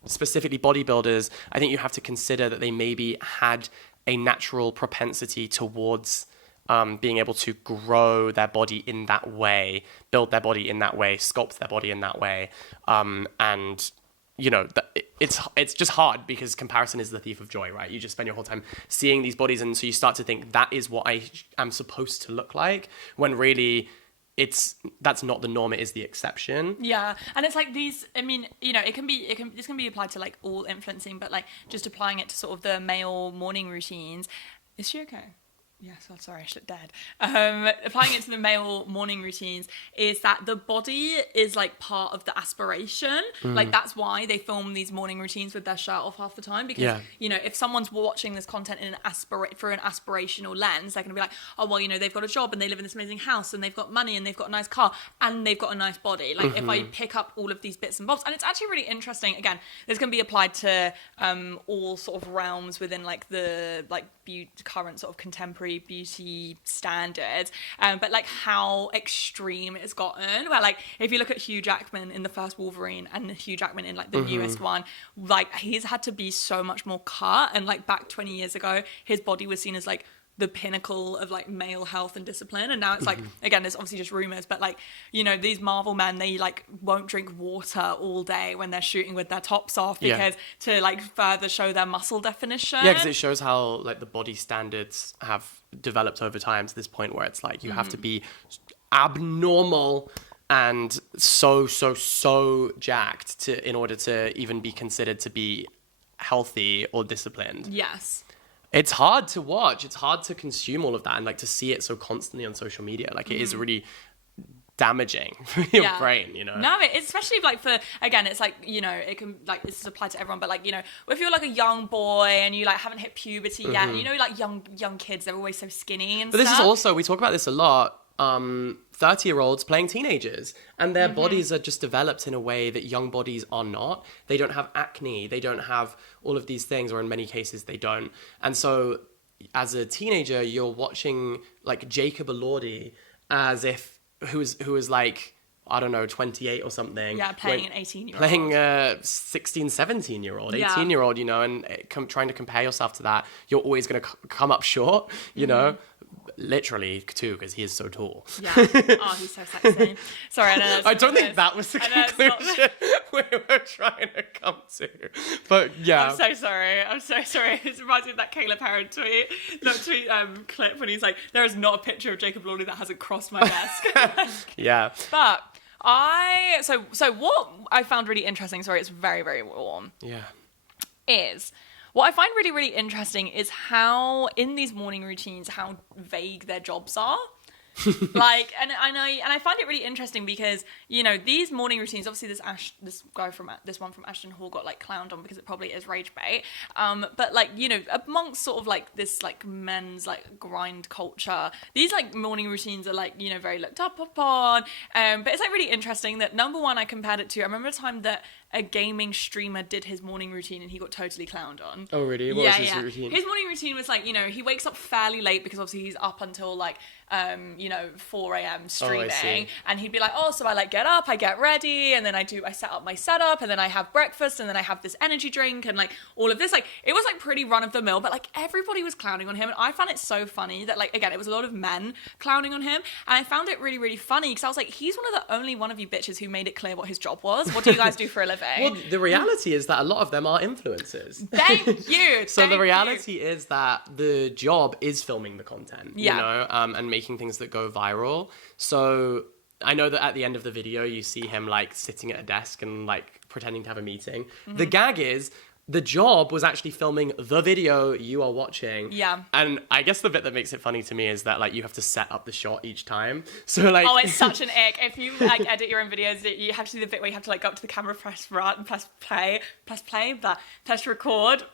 specifically bodybuilders, I think you have to consider that they maybe had a natural propensity towards being able to grow their body in that way, build their body in that way, sculpt their body in that way. And, you know, it's just hard because comparison is the thief of joy, right? You just spend your whole time seeing these bodies, and so you start to think that is what I am supposed to look like, when really that's not the norm, it is the exception. Yeah, and it's like these, I mean, you know, this can be applied to like all influencing, but like just applying it to sort of the male morning routines. Is she okay? Yes, oh, sorry, she looked dead. Applying it to the male morning routines is that the body is like part of the aspiration. Like that's why they film these morning routines with their shirt off half the time, because you know, if someone's watching this content in through an aspirational lens, they're gonna be like, oh well, you know, they've got a job and they live in this amazing house and they've got money and they've got a nice car and they've got a nice body. Like if I pick up all of these bits and bobs, and it's actually really interesting. Again, this can be applied to all sort of realms within like the like current sort of contemporary beauty standards, but like how extreme it's gotten, where like if you look at Hugh Jackman in the first Wolverine and Hugh Jackman in like the newest one, like he's had to be so much more cut, and like back 20 years ago his body was seen as like the pinnacle of like male health and discipline, and now it's like, again, it's obviously just rumors, but like, you know, these Marvel men, they like won't drink water all day when they're shooting with their tops off, because to like further show their muscle definition. Yeah, because it shows how like the body standards have developed over time to this point where it's like you have to be abnormal and so jacked in order to even be considered to be healthy or disciplined. Yes. It's hard to watch. It's hard to consume all of that and like to see it so constantly on social media. Like it is really damaging for your brain, you know? No, it's especially like for, again, it's like, you know, it can like, this is applied to everyone, but like, you know, if you're like a young boy and you like haven't hit puberty yet, you know, like young kids, they're always so skinny and But stuff. this is also, we talk about this a lot, 30-year-olds playing teenagers, and their bodies are just developed in a way that young bodies are not. They don't have acne, they don't have all of these things, or in many cases they don't. And so as a teenager, you're watching like Jacob Elordi as if who is like, I don't know, 28 or something. Yeah, playing an 18-year-old. Playing a 16, 17-year-old, 18-year-old, you know, and trying to compare yourself to that, you're always going to come up short, you know? Literally, too, because he is so tall. Yeah. Oh, he's so sexy. Sorry, I know. I don't think that was the conclusion we were trying to come to. But yeah. I'm so sorry. It reminds me of that Caleb Heron tweet clip when he's like, there is not a picture of Jacob Lawley that hasn't crossed my desk. Yeah. But so what I found really interesting, sorry, it's very, very warm. Yeah. Is what I find really, really interesting is how in these morning routines, how vague their jobs are. Like, and I find it really interesting because, you know, these morning routines, obviously this one from Ashton Hall got like clowned on because it probably is rage bait. But like, you know, amongst sort of like this like men's like grind culture, these like morning routines are like, you know, very looked up upon. But it's like really interesting that number one, I compared it to, I remember a time that a gaming streamer did his morning routine and he got totally clowned on. Oh, really? What was his routine? His morning routine was like, he wakes up fairly late because obviously he's up until like 4 a.m. streaming, and he'd be like, so I like get up, I get ready, and then I set up my setup, and then I have breakfast, and then I have this energy drink, and like all of this, like it was like pretty run of the mill, but like everybody was clowning on him, and I found it so funny that like, again, it was a lot of men clowning on him, and I found it really, really funny because I was like, he's one of the only one of you bitches who made it clear what his job was. What do you guys do for a living? Well, the reality is that a lot of them are influencers. Thank you. So the reality is that the job is filming the content, and making things that go viral. So I know that at the end of the video, you see him like sitting at a desk and like pretending to have a meeting. Mm-hmm. The gag is the job was actually filming the video you are watching. Yeah. And I guess the bit that makes it funny to me is that like you have to set up the shot each time. So like it's such an ick. If you like edit your own videos, you have to do the bit where you have to like go up to the camera, press record.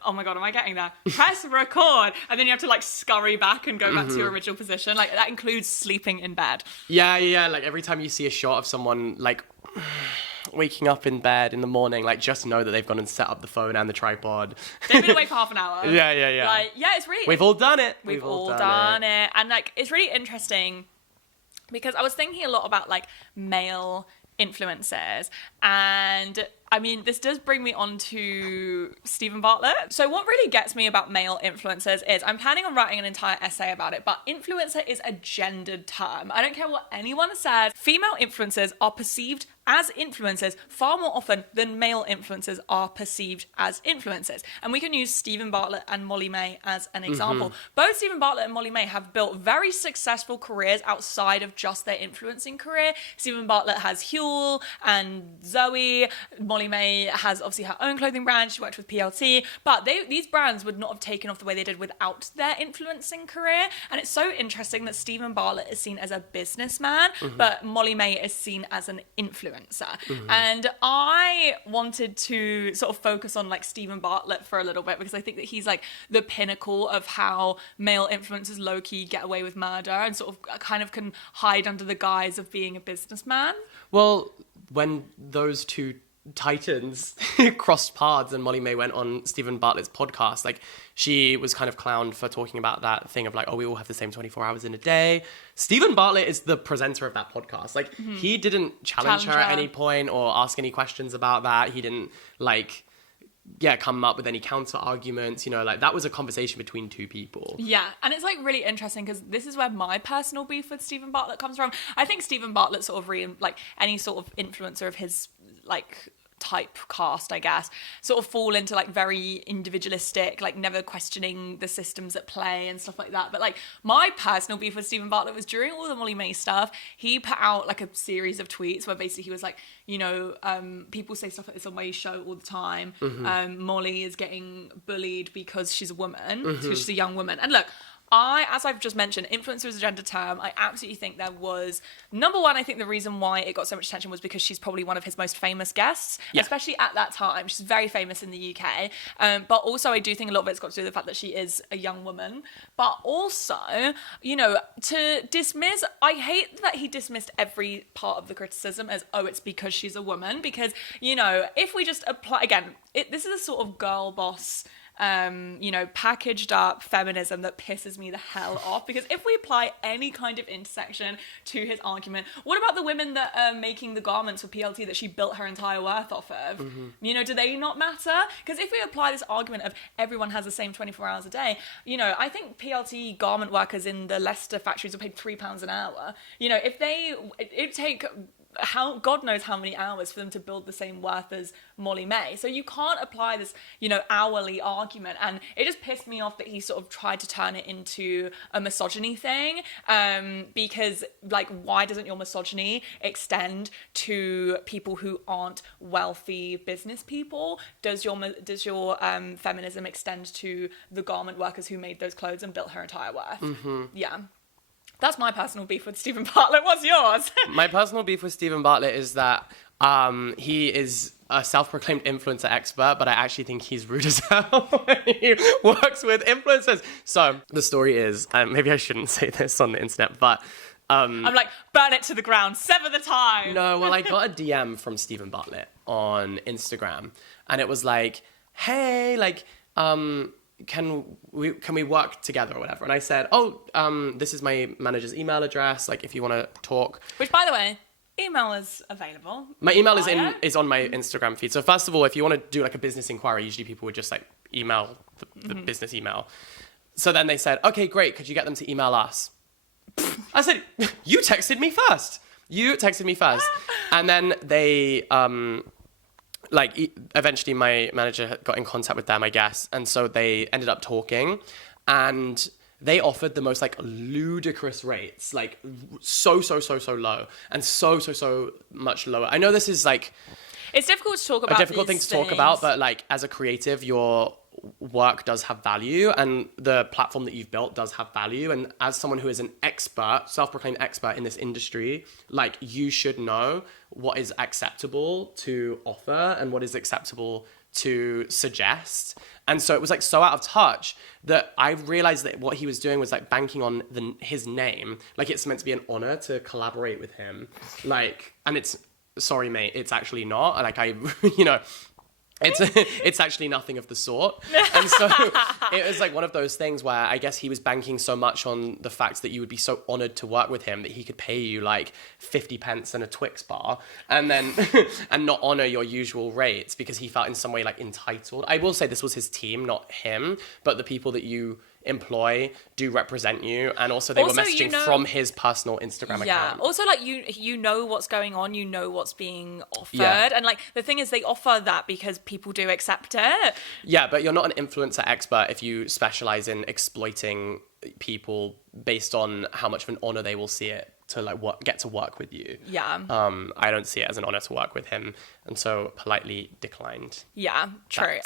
Oh my god, am I getting that? Press record, and then you have to like scurry back and go back to your original position. Like that includes sleeping in bed. Yeah. Like every time you see a shot of someone like waking up in bed in the morning, like just know that they've gone and set up the phone and the tripod. They've been awake for half an hour. Yeah. Like, it's really... We've all done it. We've all done it. And like, it's really interesting because I was thinking a lot about like male influencers, and I mean, this does bring me on to Stephen Bartlett. So what really gets me about male influencers is I'm planning on writing an entire essay about it, but influencer is a gendered term. I don't care what anyone says. Female influencers are perceived as influencers far more often than male influencers are perceived as influencers. And we can use Stephen Bartlett and Molly May as an example. Both Stephen Bartlett and Molly May have built very successful careers outside of just their influencing career. Stephen Bartlett has Huel and Zoe. Molly May has obviously her own clothing brand. She worked with PLT. But these brands would not have taken off the way they did without their influencing career. And it's so interesting that Stephen Bartlett is seen as a businessman, but Molly May is seen as an influencer. And I wanted to sort of focus on like Stephen Bartlett for a little bit because I think that he's like the pinnacle of how male influencers low-key get away with murder and sort of kind of can hide under the guise of being a businessman. Well, when those two titans crossed paths and Molly May went on Stephen Bartlett's podcast, like she was kind of clowned for talking about that thing of like, we all have the same 24 hours in a day. Stephen Bartlett is the presenter of that podcast. Like he didn't challenge her at any point or ask any questions about that. He didn't like come up with any counter arguments, like that was a conversation between two people. Yeah, and it's like really interesting because this is where my personal beef with Stephen Bartlett comes from. I think Stephen Bartlett sort of like any sort of influencer of his like typecast, I guess, sort of fall into like very individualistic, like never questioning the systems at play and stuff like that. But like my personal beef with Stephen Bartlett was during all the Molly May stuff, he put out like a series of tweets where basically he was like, people say stuff like this on my show all the time. Molly is getting bullied because she's a woman, because she's a young woman. And look, as I've just mentioned, influencer is a gender term. I absolutely think there was, number one, I think the reason why it got so much attention was because she's probably one of his most famous guests, especially at that time. She's very famous in the UK. But also I do think a lot of it's got to do with the fact that she is a young woman. But also, to dismiss, I hate that he dismissed every part of the criticism as, it's because she's a woman. Because, if we just apply, again, this is a sort of girl boss packaged up feminism that pisses me the hell off, because if we apply any kind of intersection to his argument, what about the women that are making the garments for PLT that she built her entire worth off of? Do they not matter? Because if we apply this argument of everyone has the same 24 hours a day, I think PLT garment workers in the Leicester factories are paid £3 an hour. It'd take God knows how many hours for them to build the same worth as Molly May. So you can't apply this, hourly argument. And it just pissed me off that he sort of tried to turn it into a misogyny thing. Because, like, why doesn't your misogyny extend to people who aren't wealthy business people? Does your feminism extend to the garment workers who made those clothes and built her entire worth? Yeah. That's my personal beef with Stephen Bartlett. What's yours? My personal beef with Stephen Bartlett is that he is a self-proclaimed influencer expert, but I actually think he's rude as hell when he works with influencers. So the story is, maybe I shouldn't say this on the internet, but I'm like, burn it to the ground, sever the tie. No, well, I got a DM from Stephen Bartlett on Instagram, and it was like, hey, like, can we work together or whatever? And I said, this is my manager's email address. Like, if you want to talk. Which, by the way, email is available. My email is on my Instagram feed. So first of all, if you want to do like a business inquiry, usually people would just like email the business email. So then they said, okay, great. Could you get them to email us? I said, you texted me first. And then they, eventually my manager got in contact with them, I guess. And so they ended up talking, and they offered the most like ludicrous rates, like so low, and so much lower. I know this is like, it's difficult to talk about. A difficult thing to talk about, but like as a creative, your work does have value, and the platform that you've built does have value. And as someone who is an expert, self-proclaimed expert in this industry, like, you should know what is acceptable to offer and what is acceptable to suggest. And so it was like so out of touch that I realized that what he was doing was like banking on his name. Like, it's meant to be an honor to collaborate with him. Like, and it's, sorry, mate, it's actually not. Like, it's actually nothing of the sort. And so it was like one of those things where I guess he was banking so much on the fact that you would be so honored to work with him that he could pay you like 50 pence and a Twix bar, and then and not honor your usual rates because he felt in some way like entitled. I will say this was his team, not him, but the people that you employ do represent you, and also they were messaging from his personal Instagram account. Also, like, you know what's going on, you know what's being offered, and like the thing is, they offer that because people do accept it. Yeah, but you're not an influencer expert if you specialize in exploiting people based on how much of an honor they will see it to like get to work with you. Yeah. I don't see it as an honor to work with him, and so politely declined. Yeah, true.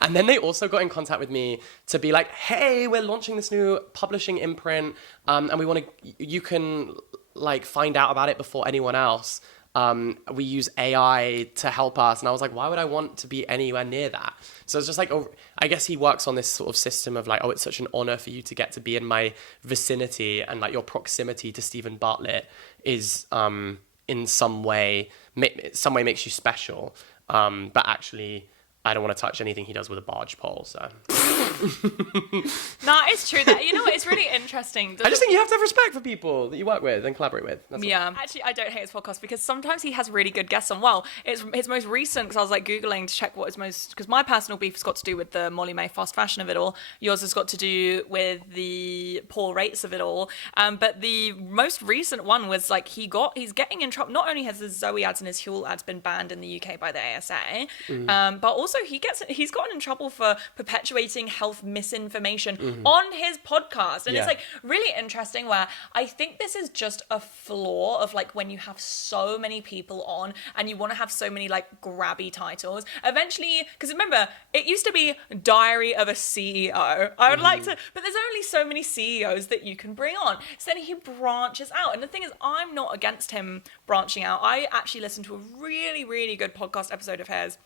And then they also got in contact with me to be like, hey, we're launching this new publishing imprint, and you can like find out about it before anyone else. We use AI to help us. And I was like, why would I want to be anywhere near that? So it's just like, I guess he works on this sort of system of like, it's such an honor for you to get to be in my vicinity, and like your proximity to Stephen Bartlett is in some way makes you special. But actually, I don't want to touch anything he does with a barge pole, so. No, it's true that, you know what, it's really interesting. I just think you have to have respect for people that you work with and collaborate with. Actually, I don't hate his podcast because sometimes he has really good guests on. Well, it's his most recent, because I was like Googling to check what is most, because my personal beef has got to do with the Molly May fast fashion of it all. Yours has got to do with the poor rates of it all. But the most recent one was like, he's getting in trouble. Not only has his Zoe ads and his Huel ads been banned in the UK by the ASA, but also he's gotten in trouble for perpetuating health misinformation on his podcast. And it's like really interesting, where I think this is just a flaw of like when you have so many people on and you want to have so many like grabby titles. Eventually, because remember, it used to be Diary of a CEO. I would like to, but there's only so many CEOs that you can bring on. So then he branches out. And the thing is, I'm not against him branching out. I actually listened to a really, really good podcast episode of his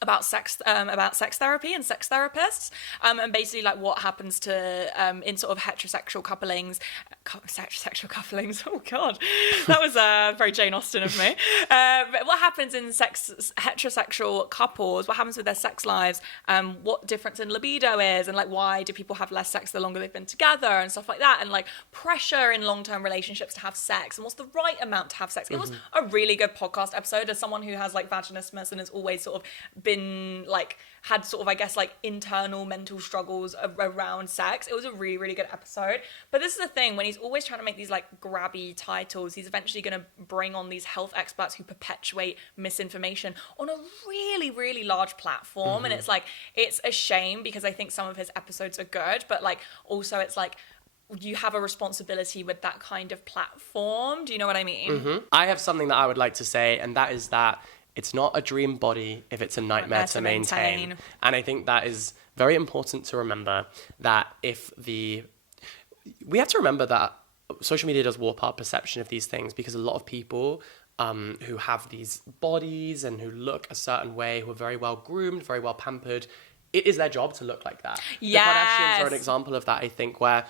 about sex therapy and sex therapists, and basically like what happens to in sort of heterosexual couplings. Oh god, that was very Jane Austen of me. But what happens in heterosexual couples? What happens with their sex lives? What difference in libido is, and like why do people have less sex the longer they've been together and stuff like that, and like pressure in long-term relationships to have sex, and what's the right amount to have sex. It was a really good podcast episode. As someone who has like vaginismus and has always sort of been like had sort of, I guess, like internal mental struggles around sex, it was a really, really good episode. But this is the thing, when he's always trying to make these like grabby titles, he's eventually going to bring on these health experts who perpetuate misinformation on a really, really large platform. And it's like, it's a shame, because I think some of his episodes are good, but like also it's like, you have a responsibility with that kind of platform. Do you know what I mean? I have something that I would like to say, and that is that it's not a dream body if it's a nightmare to maintain. And I think that is very important to remember, that we have to remember that social media does warp our perception of these things, because a lot of people who have these bodies and who look a certain way, who are very well groomed, very well pampered, it is their job to look like that. Yes. The Kardashians are an example of that, I think, where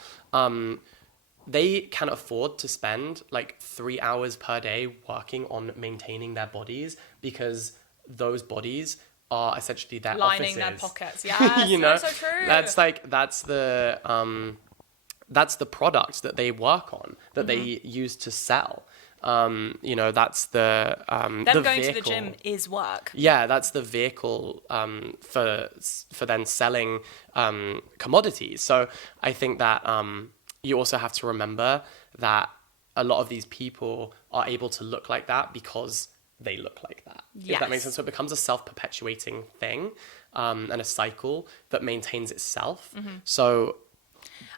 they can afford to spend like 3 hours per day working on maintaining their bodies, because those bodies are essentially their lining offices. their pockets. Yeah, you know, so true. That's the product that they work on, that they use to sell. You know, that's the Them the going vehicle. to the gym is work. Yeah, that's the vehicle for then selling commodities. So I think that you also have to remember that a lot of these people are able to look like that because they look like that. If that makes sense. So it becomes a self-perpetuating thing, and a cycle that maintains itself. So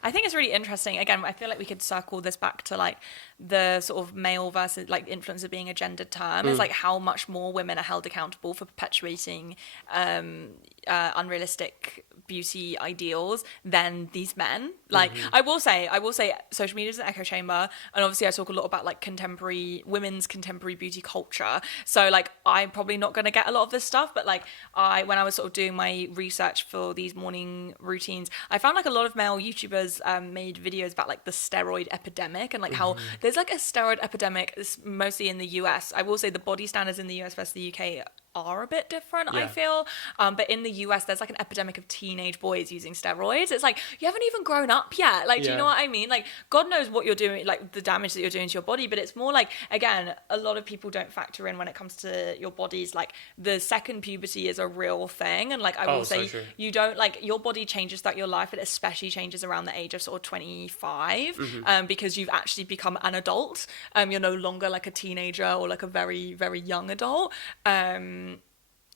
I think it's really interesting. Again, I feel like we could circle this back to like the sort of male versus like influencer being a gendered term. Is like how much more women are held accountable for perpetuating unrealistic beauty ideals than these men. Like I will say social media is an echo chamber, and obviously I talk a lot about like women's contemporary beauty culture. So like I'm probably not going to get a lot of this stuff, but like when I was sort of doing my research for these morning routines, I found like a lot of male YouTubers made videos about like the steroid epidemic, and like how there's like a steroid epidemic, mostly in the US. I will say the body standards in the US versus the UK are a bit different, I feel. But in the US, there's like an epidemic of teenage boys using steroids. It's like, you haven't even grown up yet. Like, do you know what I mean? Like, God knows what you're doing, like the damage that you're doing to your body. But it's more like, again, a lot of people don't factor in when it comes to your bodies. Like, the second puberty is a real thing. And like, I will say, you don't, like, your body changes throughout your life. It especially changes around the age of sort of 25, because you've actually become an adult. You're no longer like a teenager or like a very, very young adult.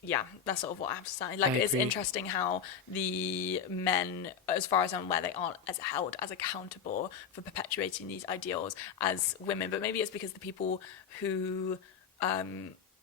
Yeah, that's sort of what I have to say. Like, it's interesting how the men, as far as I'm aware, they aren't as held as accountable for perpetuating these ideals as women. But maybe it's because the people who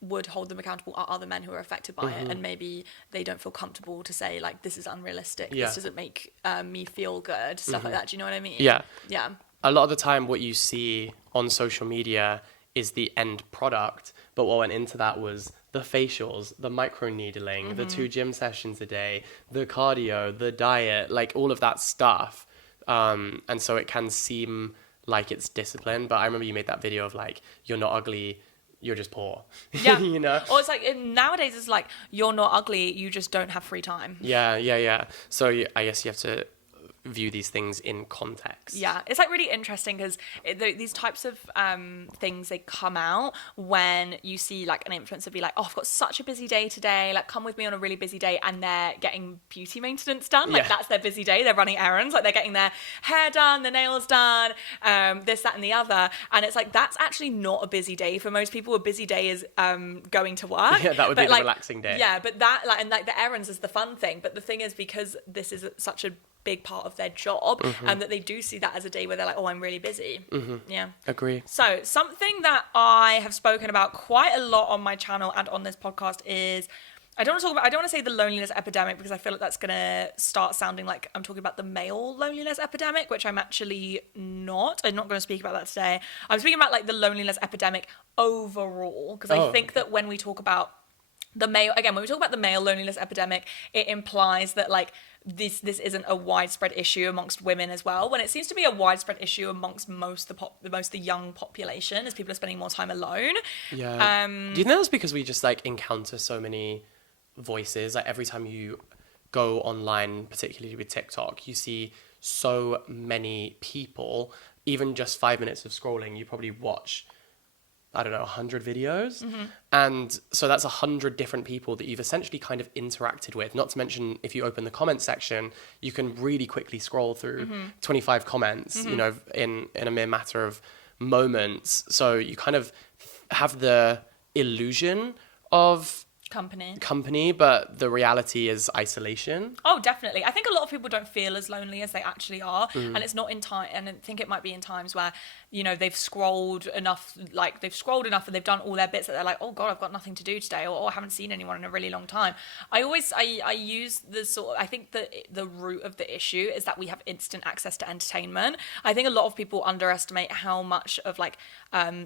would hold them accountable are other men who are affected by it, and maybe they don't feel comfortable to say like, this is unrealistic, this doesn't make me feel good, stuff like that. Do you know what I mean? Yeah. Yeah. A lot of the time, what you see on social media is the end product, but what went into that was the facials, the microneedling, the 2 gym sessions a day, the cardio, the diet, like all of that stuff. And so it can seem like it's discipline, but I remember you made that video of like, you're not ugly, you're just poor. Yeah. You know? Or it's like, nowadays it's like, you're not ugly, you just don't have free time. Yeah. So I guess you have to view these things in context. Yeah, it's like really interesting because these types of things, they come out when you see like an influencer be like, oh, I've got such a busy day today, like come with me on a really busy day, and they're getting beauty maintenance done. Like that's their busy day. They're running errands, like they're getting their hair done, their nails done, this, that and the other. And it's like, that's actually not a busy day for most people. A busy day is going to work. Yeah, that would be the relaxing day. Yeah, but that like, and like the errands is the fun thing. But the thing is, because this is such a big part of their job, and that they do see that as a day where they're like, oh, I'm really busy. Yeah. Agree. So something that I have spoken about quite a lot on my channel and on this podcast is, I don't want to say the loneliness epidemic, because I feel like that's going to start sounding like I'm talking about the male loneliness epidemic, which I'm actually not. I'm not going to speak about that today. I'm speaking about like the loneliness epidemic overall, because I think that when we talk about when we talk about the male loneliness epidemic, it implies that like this isn't a widespread issue amongst women as well, when it seems to be a widespread issue amongst most the young population, as people are spending more time alone. Yeah. Do you think that's because we just like encounter so many voices? Like every time you go online, particularly with TikTok, you see so many people. Even just 5 minutes of scrolling, you probably watch, I don't know, 100 videos. And so that's 100 different people that you've essentially kind of interacted with. Not to mention, if you open the comment section, you can really quickly scroll through 25 comments, you know, in a mere matter of moments. So you kind of have the illusion of company, but the reality is isolation. Oh, definitely. I think a lot of people don't feel as lonely as they actually are, and it's not in time. And I think it might be in times where they've scrolled enough and they've done all their bits that they're like, oh God, I've got nothing to do today, or I haven't seen anyone in a really long time. I use the I think that the root of the issue is that we have instant access to entertainment. I think a lot of people underestimate how much of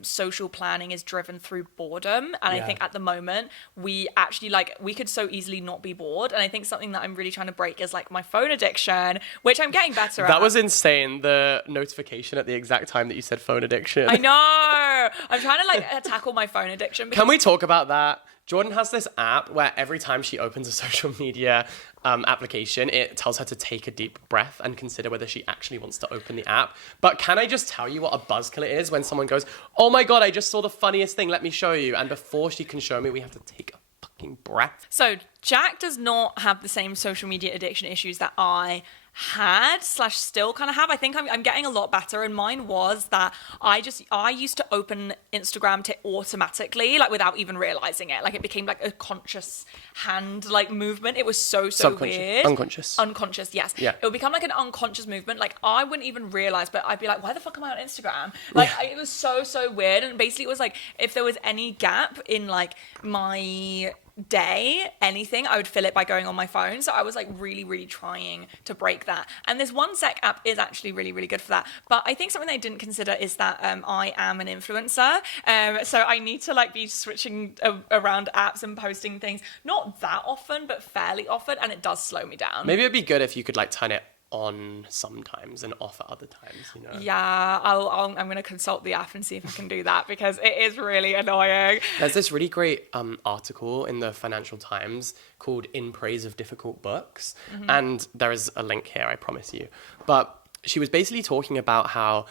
social planning is driven through boredom. And I think at the moment we actually we could so easily not be bored. And I think something that I'm really trying to break is my phone addiction, which I'm getting better at. That was insane. The notification at the exact time that you said phone addiction. I know. I'm trying to tackle my phone addiction. Can we talk about that? Jordan has this app where every time she opens a social media application, it tells her to take a deep breath and consider whether she actually wants to open the app. But can I just tell you what a buzzkill it is when someone goes, oh my God, I just saw the funniest thing, let me show you. And before she can show me, we have to take a fucking breath. So Jack does not have the same social media addiction issues that I had / still kind of have. I think I'm getting a lot better, and mine was that I used to open Instagram automatically, without even realizing it. It became a conscious hand movement. It was so weird. Unconscious, yes. Yeah. It would become an unconscious movement. I wouldn't even realize, but I'd be like, why the fuck am I on Instagram? It was so weird. And basically it was if there was any gap in my day, anything, I would fill it by going on my phone. So I was really trying to break that. And this One Sec app is actually really good for that. But I think something I didn't consider is that I am an influencer. So I need to be switching around apps and posting things, not that often, but fairly often. And it does slow me down. Maybe it'd be good if you could turn it on sometimes and off at other times, Yeah, I'm going to consult the app and see if I can do that, because it is really annoying. There's this really great article in the Financial Times called In Praise of Difficult Books. Mm-hmm. And there is a link here, I promise you. But she was basically talking about how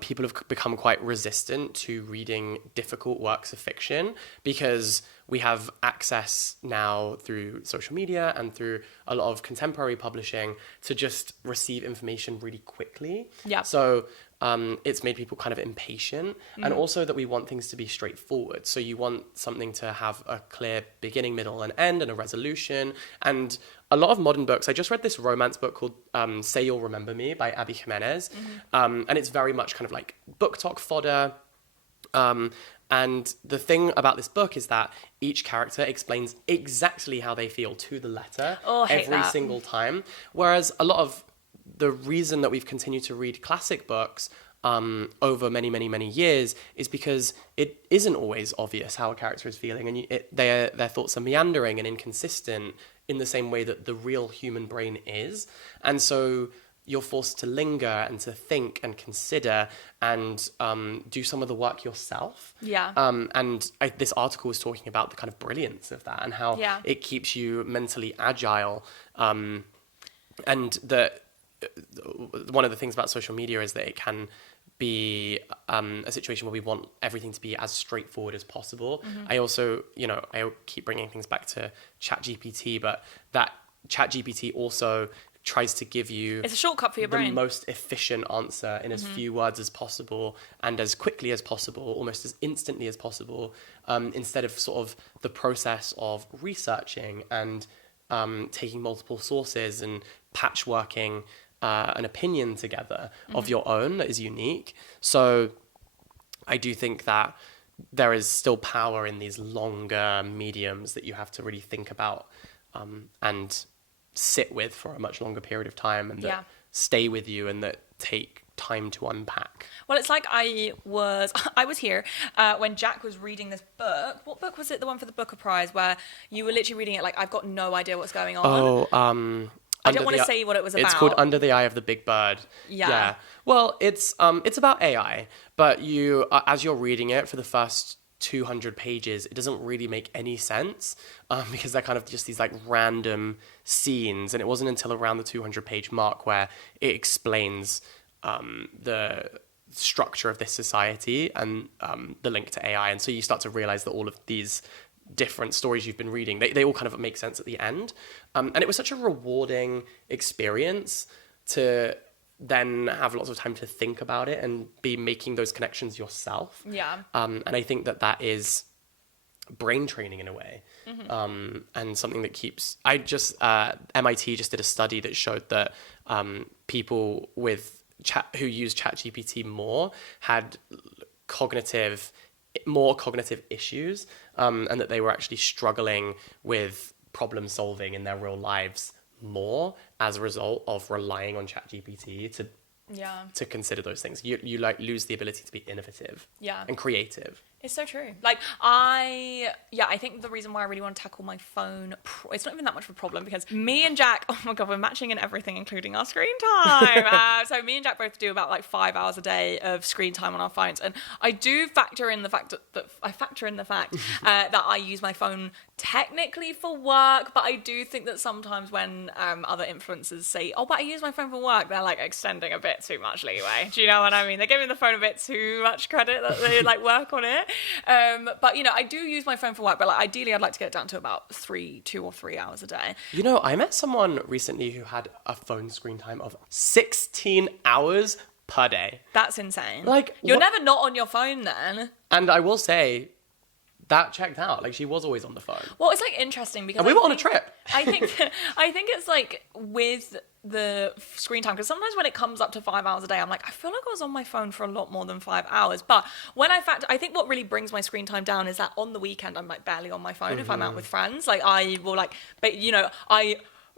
people have become quite resistant to reading difficult works of fiction because we have access now through social media and through a lot of contemporary publishing to just receive information really quickly. Yeah. So it's made people kind of impatient, and also that we want things to be straightforward. So you want something to have a clear beginning, middle, and end, and a resolution. And a lot of modern books, I just read this romance book called Say You'll Remember Me by Abby Jimenez. And it's very much kind of book talk fodder. And the thing about this book is that each character explains exactly how they feel to the letter every single time. Whereas a lot of the reason that we've continued to read classic books over many years is because it isn't always obvious how a character is feeling, and their thoughts are meandering and inconsistent in the same way that the real human brain is. And so you're forced to linger and to think and consider and do some of the work yourself. Yeah. And this article was talking about the kind of brilliance of that and how it keeps you mentally agile. And that one of the things about social media is that it can be a situation where we want everything to be as straightforward as possible. I also, I keep bringing things back to ChatGPT, but that ChatGPT also tries to give you it's a shortcut for your brain, the most efficient answer in as few words as possible and as quickly as possible, almost as instantly as possible, instead of sort of the process of researching and taking multiple sources and patchworking an opinion together of your own that is unique. So I do think that there is still power in these longer mediums that you have to really think about and sit with for a much longer period of time, and that stay with you and that take time to unpack. Well, it's like I was here when Jack was reading this book. What book was it? The one for the Booker Prize, where you were literally reading it I've got no idea what's going on. I don't want to say what it was about. It's called Under the Eye of the Big Bird. Yeah. Well, it's about AI, but you as you're reading it for the first 200 pages, it doesn't really make any sense because they're kind of just these random scenes, and it wasn't until around the 200 page mark where it explains the structure of this society and the link to AI, and so you start to realize that all of these different stories you've been reading, they all kind of make sense at the end, and it was such a rewarding experience to then have lots of time to think about it and be making those connections yourself. Yeah. And I think that is brain training in a way. And something that keeps... MIT just did a study that showed that people with who used ChatGPT more had more cognitive issues, and that they were actually struggling with problem solving in their real lives more as a result of relying on ChatGPT to consider those things. You like lose the ability to be innovative and creative. It's so true. Like, I think the reason why I really want to tackle my phone, it's not even that much of a problem, because me and Jack, oh my God, we're matching in everything, including our screen time. So me and Jack both do about like 5 hours a day of screen time on our phones. And I do factor in the fact that I use my phone technically for work, but I do think that sometimes when other influencers say, oh, but I use my phone for work, they're like extending a bit too much leeway. Do you know what I mean? They're giving the phone a bit too much credit that they like work on it. But you know, I do use my phone for work, but like ideally I'd like to get it down to about 2 or 3 hours a day. You know, I met someone recently who had a phone screen time of 16 hours per day. That's insane. Like, you're never not on your phone then. And I will say, that checked out. Like, she was always on the phone. Well, it's like interesting because we were on a trip. I think it's like with the screen time, because sometimes when it comes up to 5 hours a day, I'm like, I feel like I was on my phone for a lot more than 5 hours. But when I think what really brings my screen time down is that on the weekend I'm like barely on my phone if I'm out with friends. Like I will like, but you know, I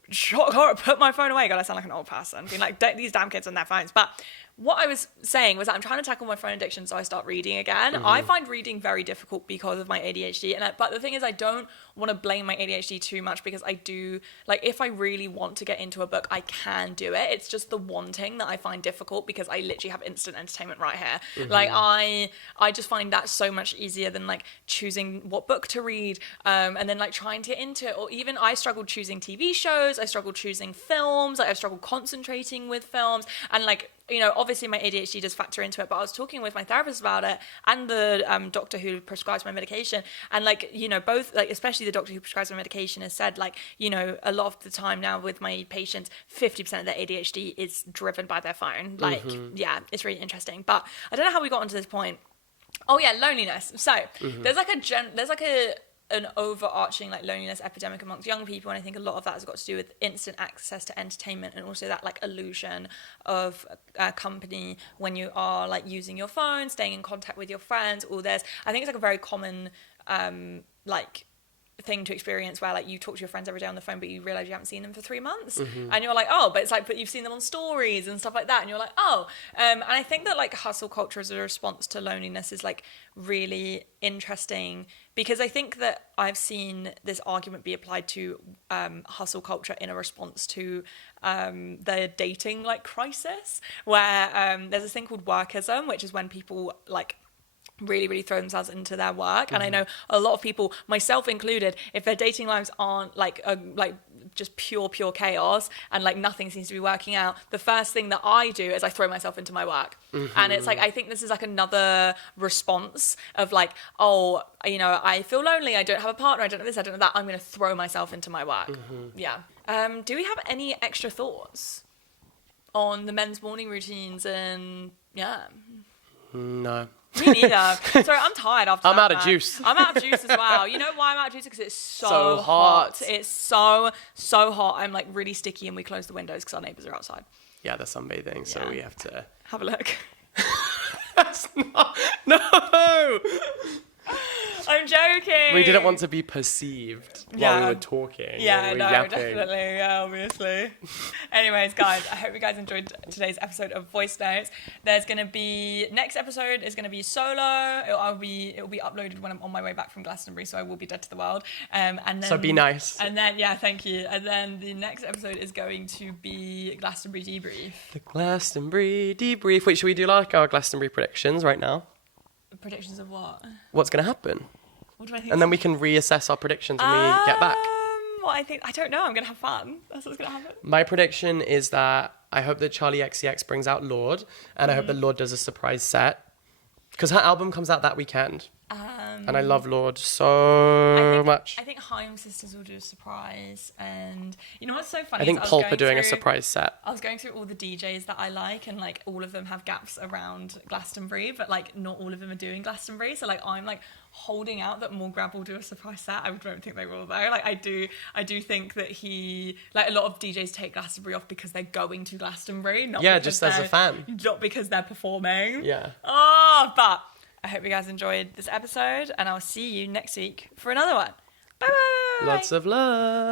put my phone away. God, I sound like an old person being like, these damn kids on their phones. But what I was saying was that I'm trying to tackle my phone addiction, so I start reading again. I find reading very difficult because of my ADHD, but the thing is, I don't want to blame my ADHD too much, because I do, like, if I really want to get into a book, I can do it. It's just the wanting that I find difficult, because I literally have instant entertainment right here. Like, I just find that so much easier than like choosing what book to read, and then like trying to get into it. Or even I struggled choosing TV shows, I struggled choosing films, like I've struggled concentrating with films, and like, you know, obviously my ADHD does factor into it, but I was talking with my therapist about it and the doctor who prescribes my medication. And like, you know, both, like, especially the doctor who prescribes my medication has said, like, you know, a lot of the time now with my patients, 50% of their ADHD is driven by their phone. Like, yeah, it's really interesting. But I don't know how we got onto this point. Oh yeah, loneliness. So there's like an overarching like loneliness epidemic amongst young people, and I think a lot of that has got to do with instant access to entertainment, and also that like illusion of company when you are like using your phone, staying in contact with your friends. Or I think it's like a very common like thing to experience, where like you talk to your friends every day on the phone, but you realize you haven't seen them for 3 months, and you're like, oh, but it's like, but you've seen them on stories and stuff like that, and you're like, oh, and I think that like hustle culture as a response to loneliness is like really interesting, because I think that I've seen this argument be applied to hustle culture in a response to the dating like crisis, where there's this thing called workism, which is when people like really throw themselves into their work. And I know a lot of people, myself included, if their dating lives aren't like just pure chaos and like nothing seems to be working out, the first thing that I do is I throw myself into my work. And it's like, I think this is like another response of like, oh, you know, I feel lonely, I don't have a partner, I don't have this, I don't have that, I'm going to throw myself into my work. Yeah. Do we have any extra thoughts on the men's morning routines? And yeah. No. Me neither. Sorry, I'm tired after I'm that, out of juice. I'm out of juice as well. You know why I'm out of juice? Because it's so hot. It's so hot. I'm like really sticky, and we close the windows because our neighbours are outside. Yeah, they're sunbathing, so we have to have a look. That's not... No! I'm joking. We didn't want to be perceived while we were talking. Yeah, no, yapping. definitely. Yeah, obviously. Anyways, guys, I hope you guys enjoyed today's episode of Voicenotes. There's going to be... Next episode is going to be solo. It'll be uploaded when I'm on my way back from Glastonbury, so I will be dead to the world. And then, so be nice. And then, yeah, thank you. And then the next episode is going to be Glastonbury debrief. The Glastonbury debrief. Wait, should we do like our Glastonbury predictions right now? Predictions of what? What's going to happen? What do I think? And then we can reassess our predictions when we get back. Well, I don't know. I'm going to have fun. That's what's going to happen. My prediction is that I hope that Charlie XCX brings out Lorde, and I hope that Lorde does a surprise set, because her album comes out that weekend. And I love Lorde so much. I think Haim Sisters will do a surprise, and you know what's so funny? I think Pulp are doing a surprise set. I was going through all the DJs that I like, and like all of them have gaps around Glastonbury, but like not all of them are doing Glastonbury. So like I'm like holding out that more Grab will do a surprise set. I don't think they will though. Like I do think that he, like a lot of DJs take Glastonbury off because they're going to Glastonbury, not just as a fan, not because they're performing. Yeah. Oh, but I hope you guys enjoyed this episode, and I'll see you next week for another one. Bye bye. Lots of love.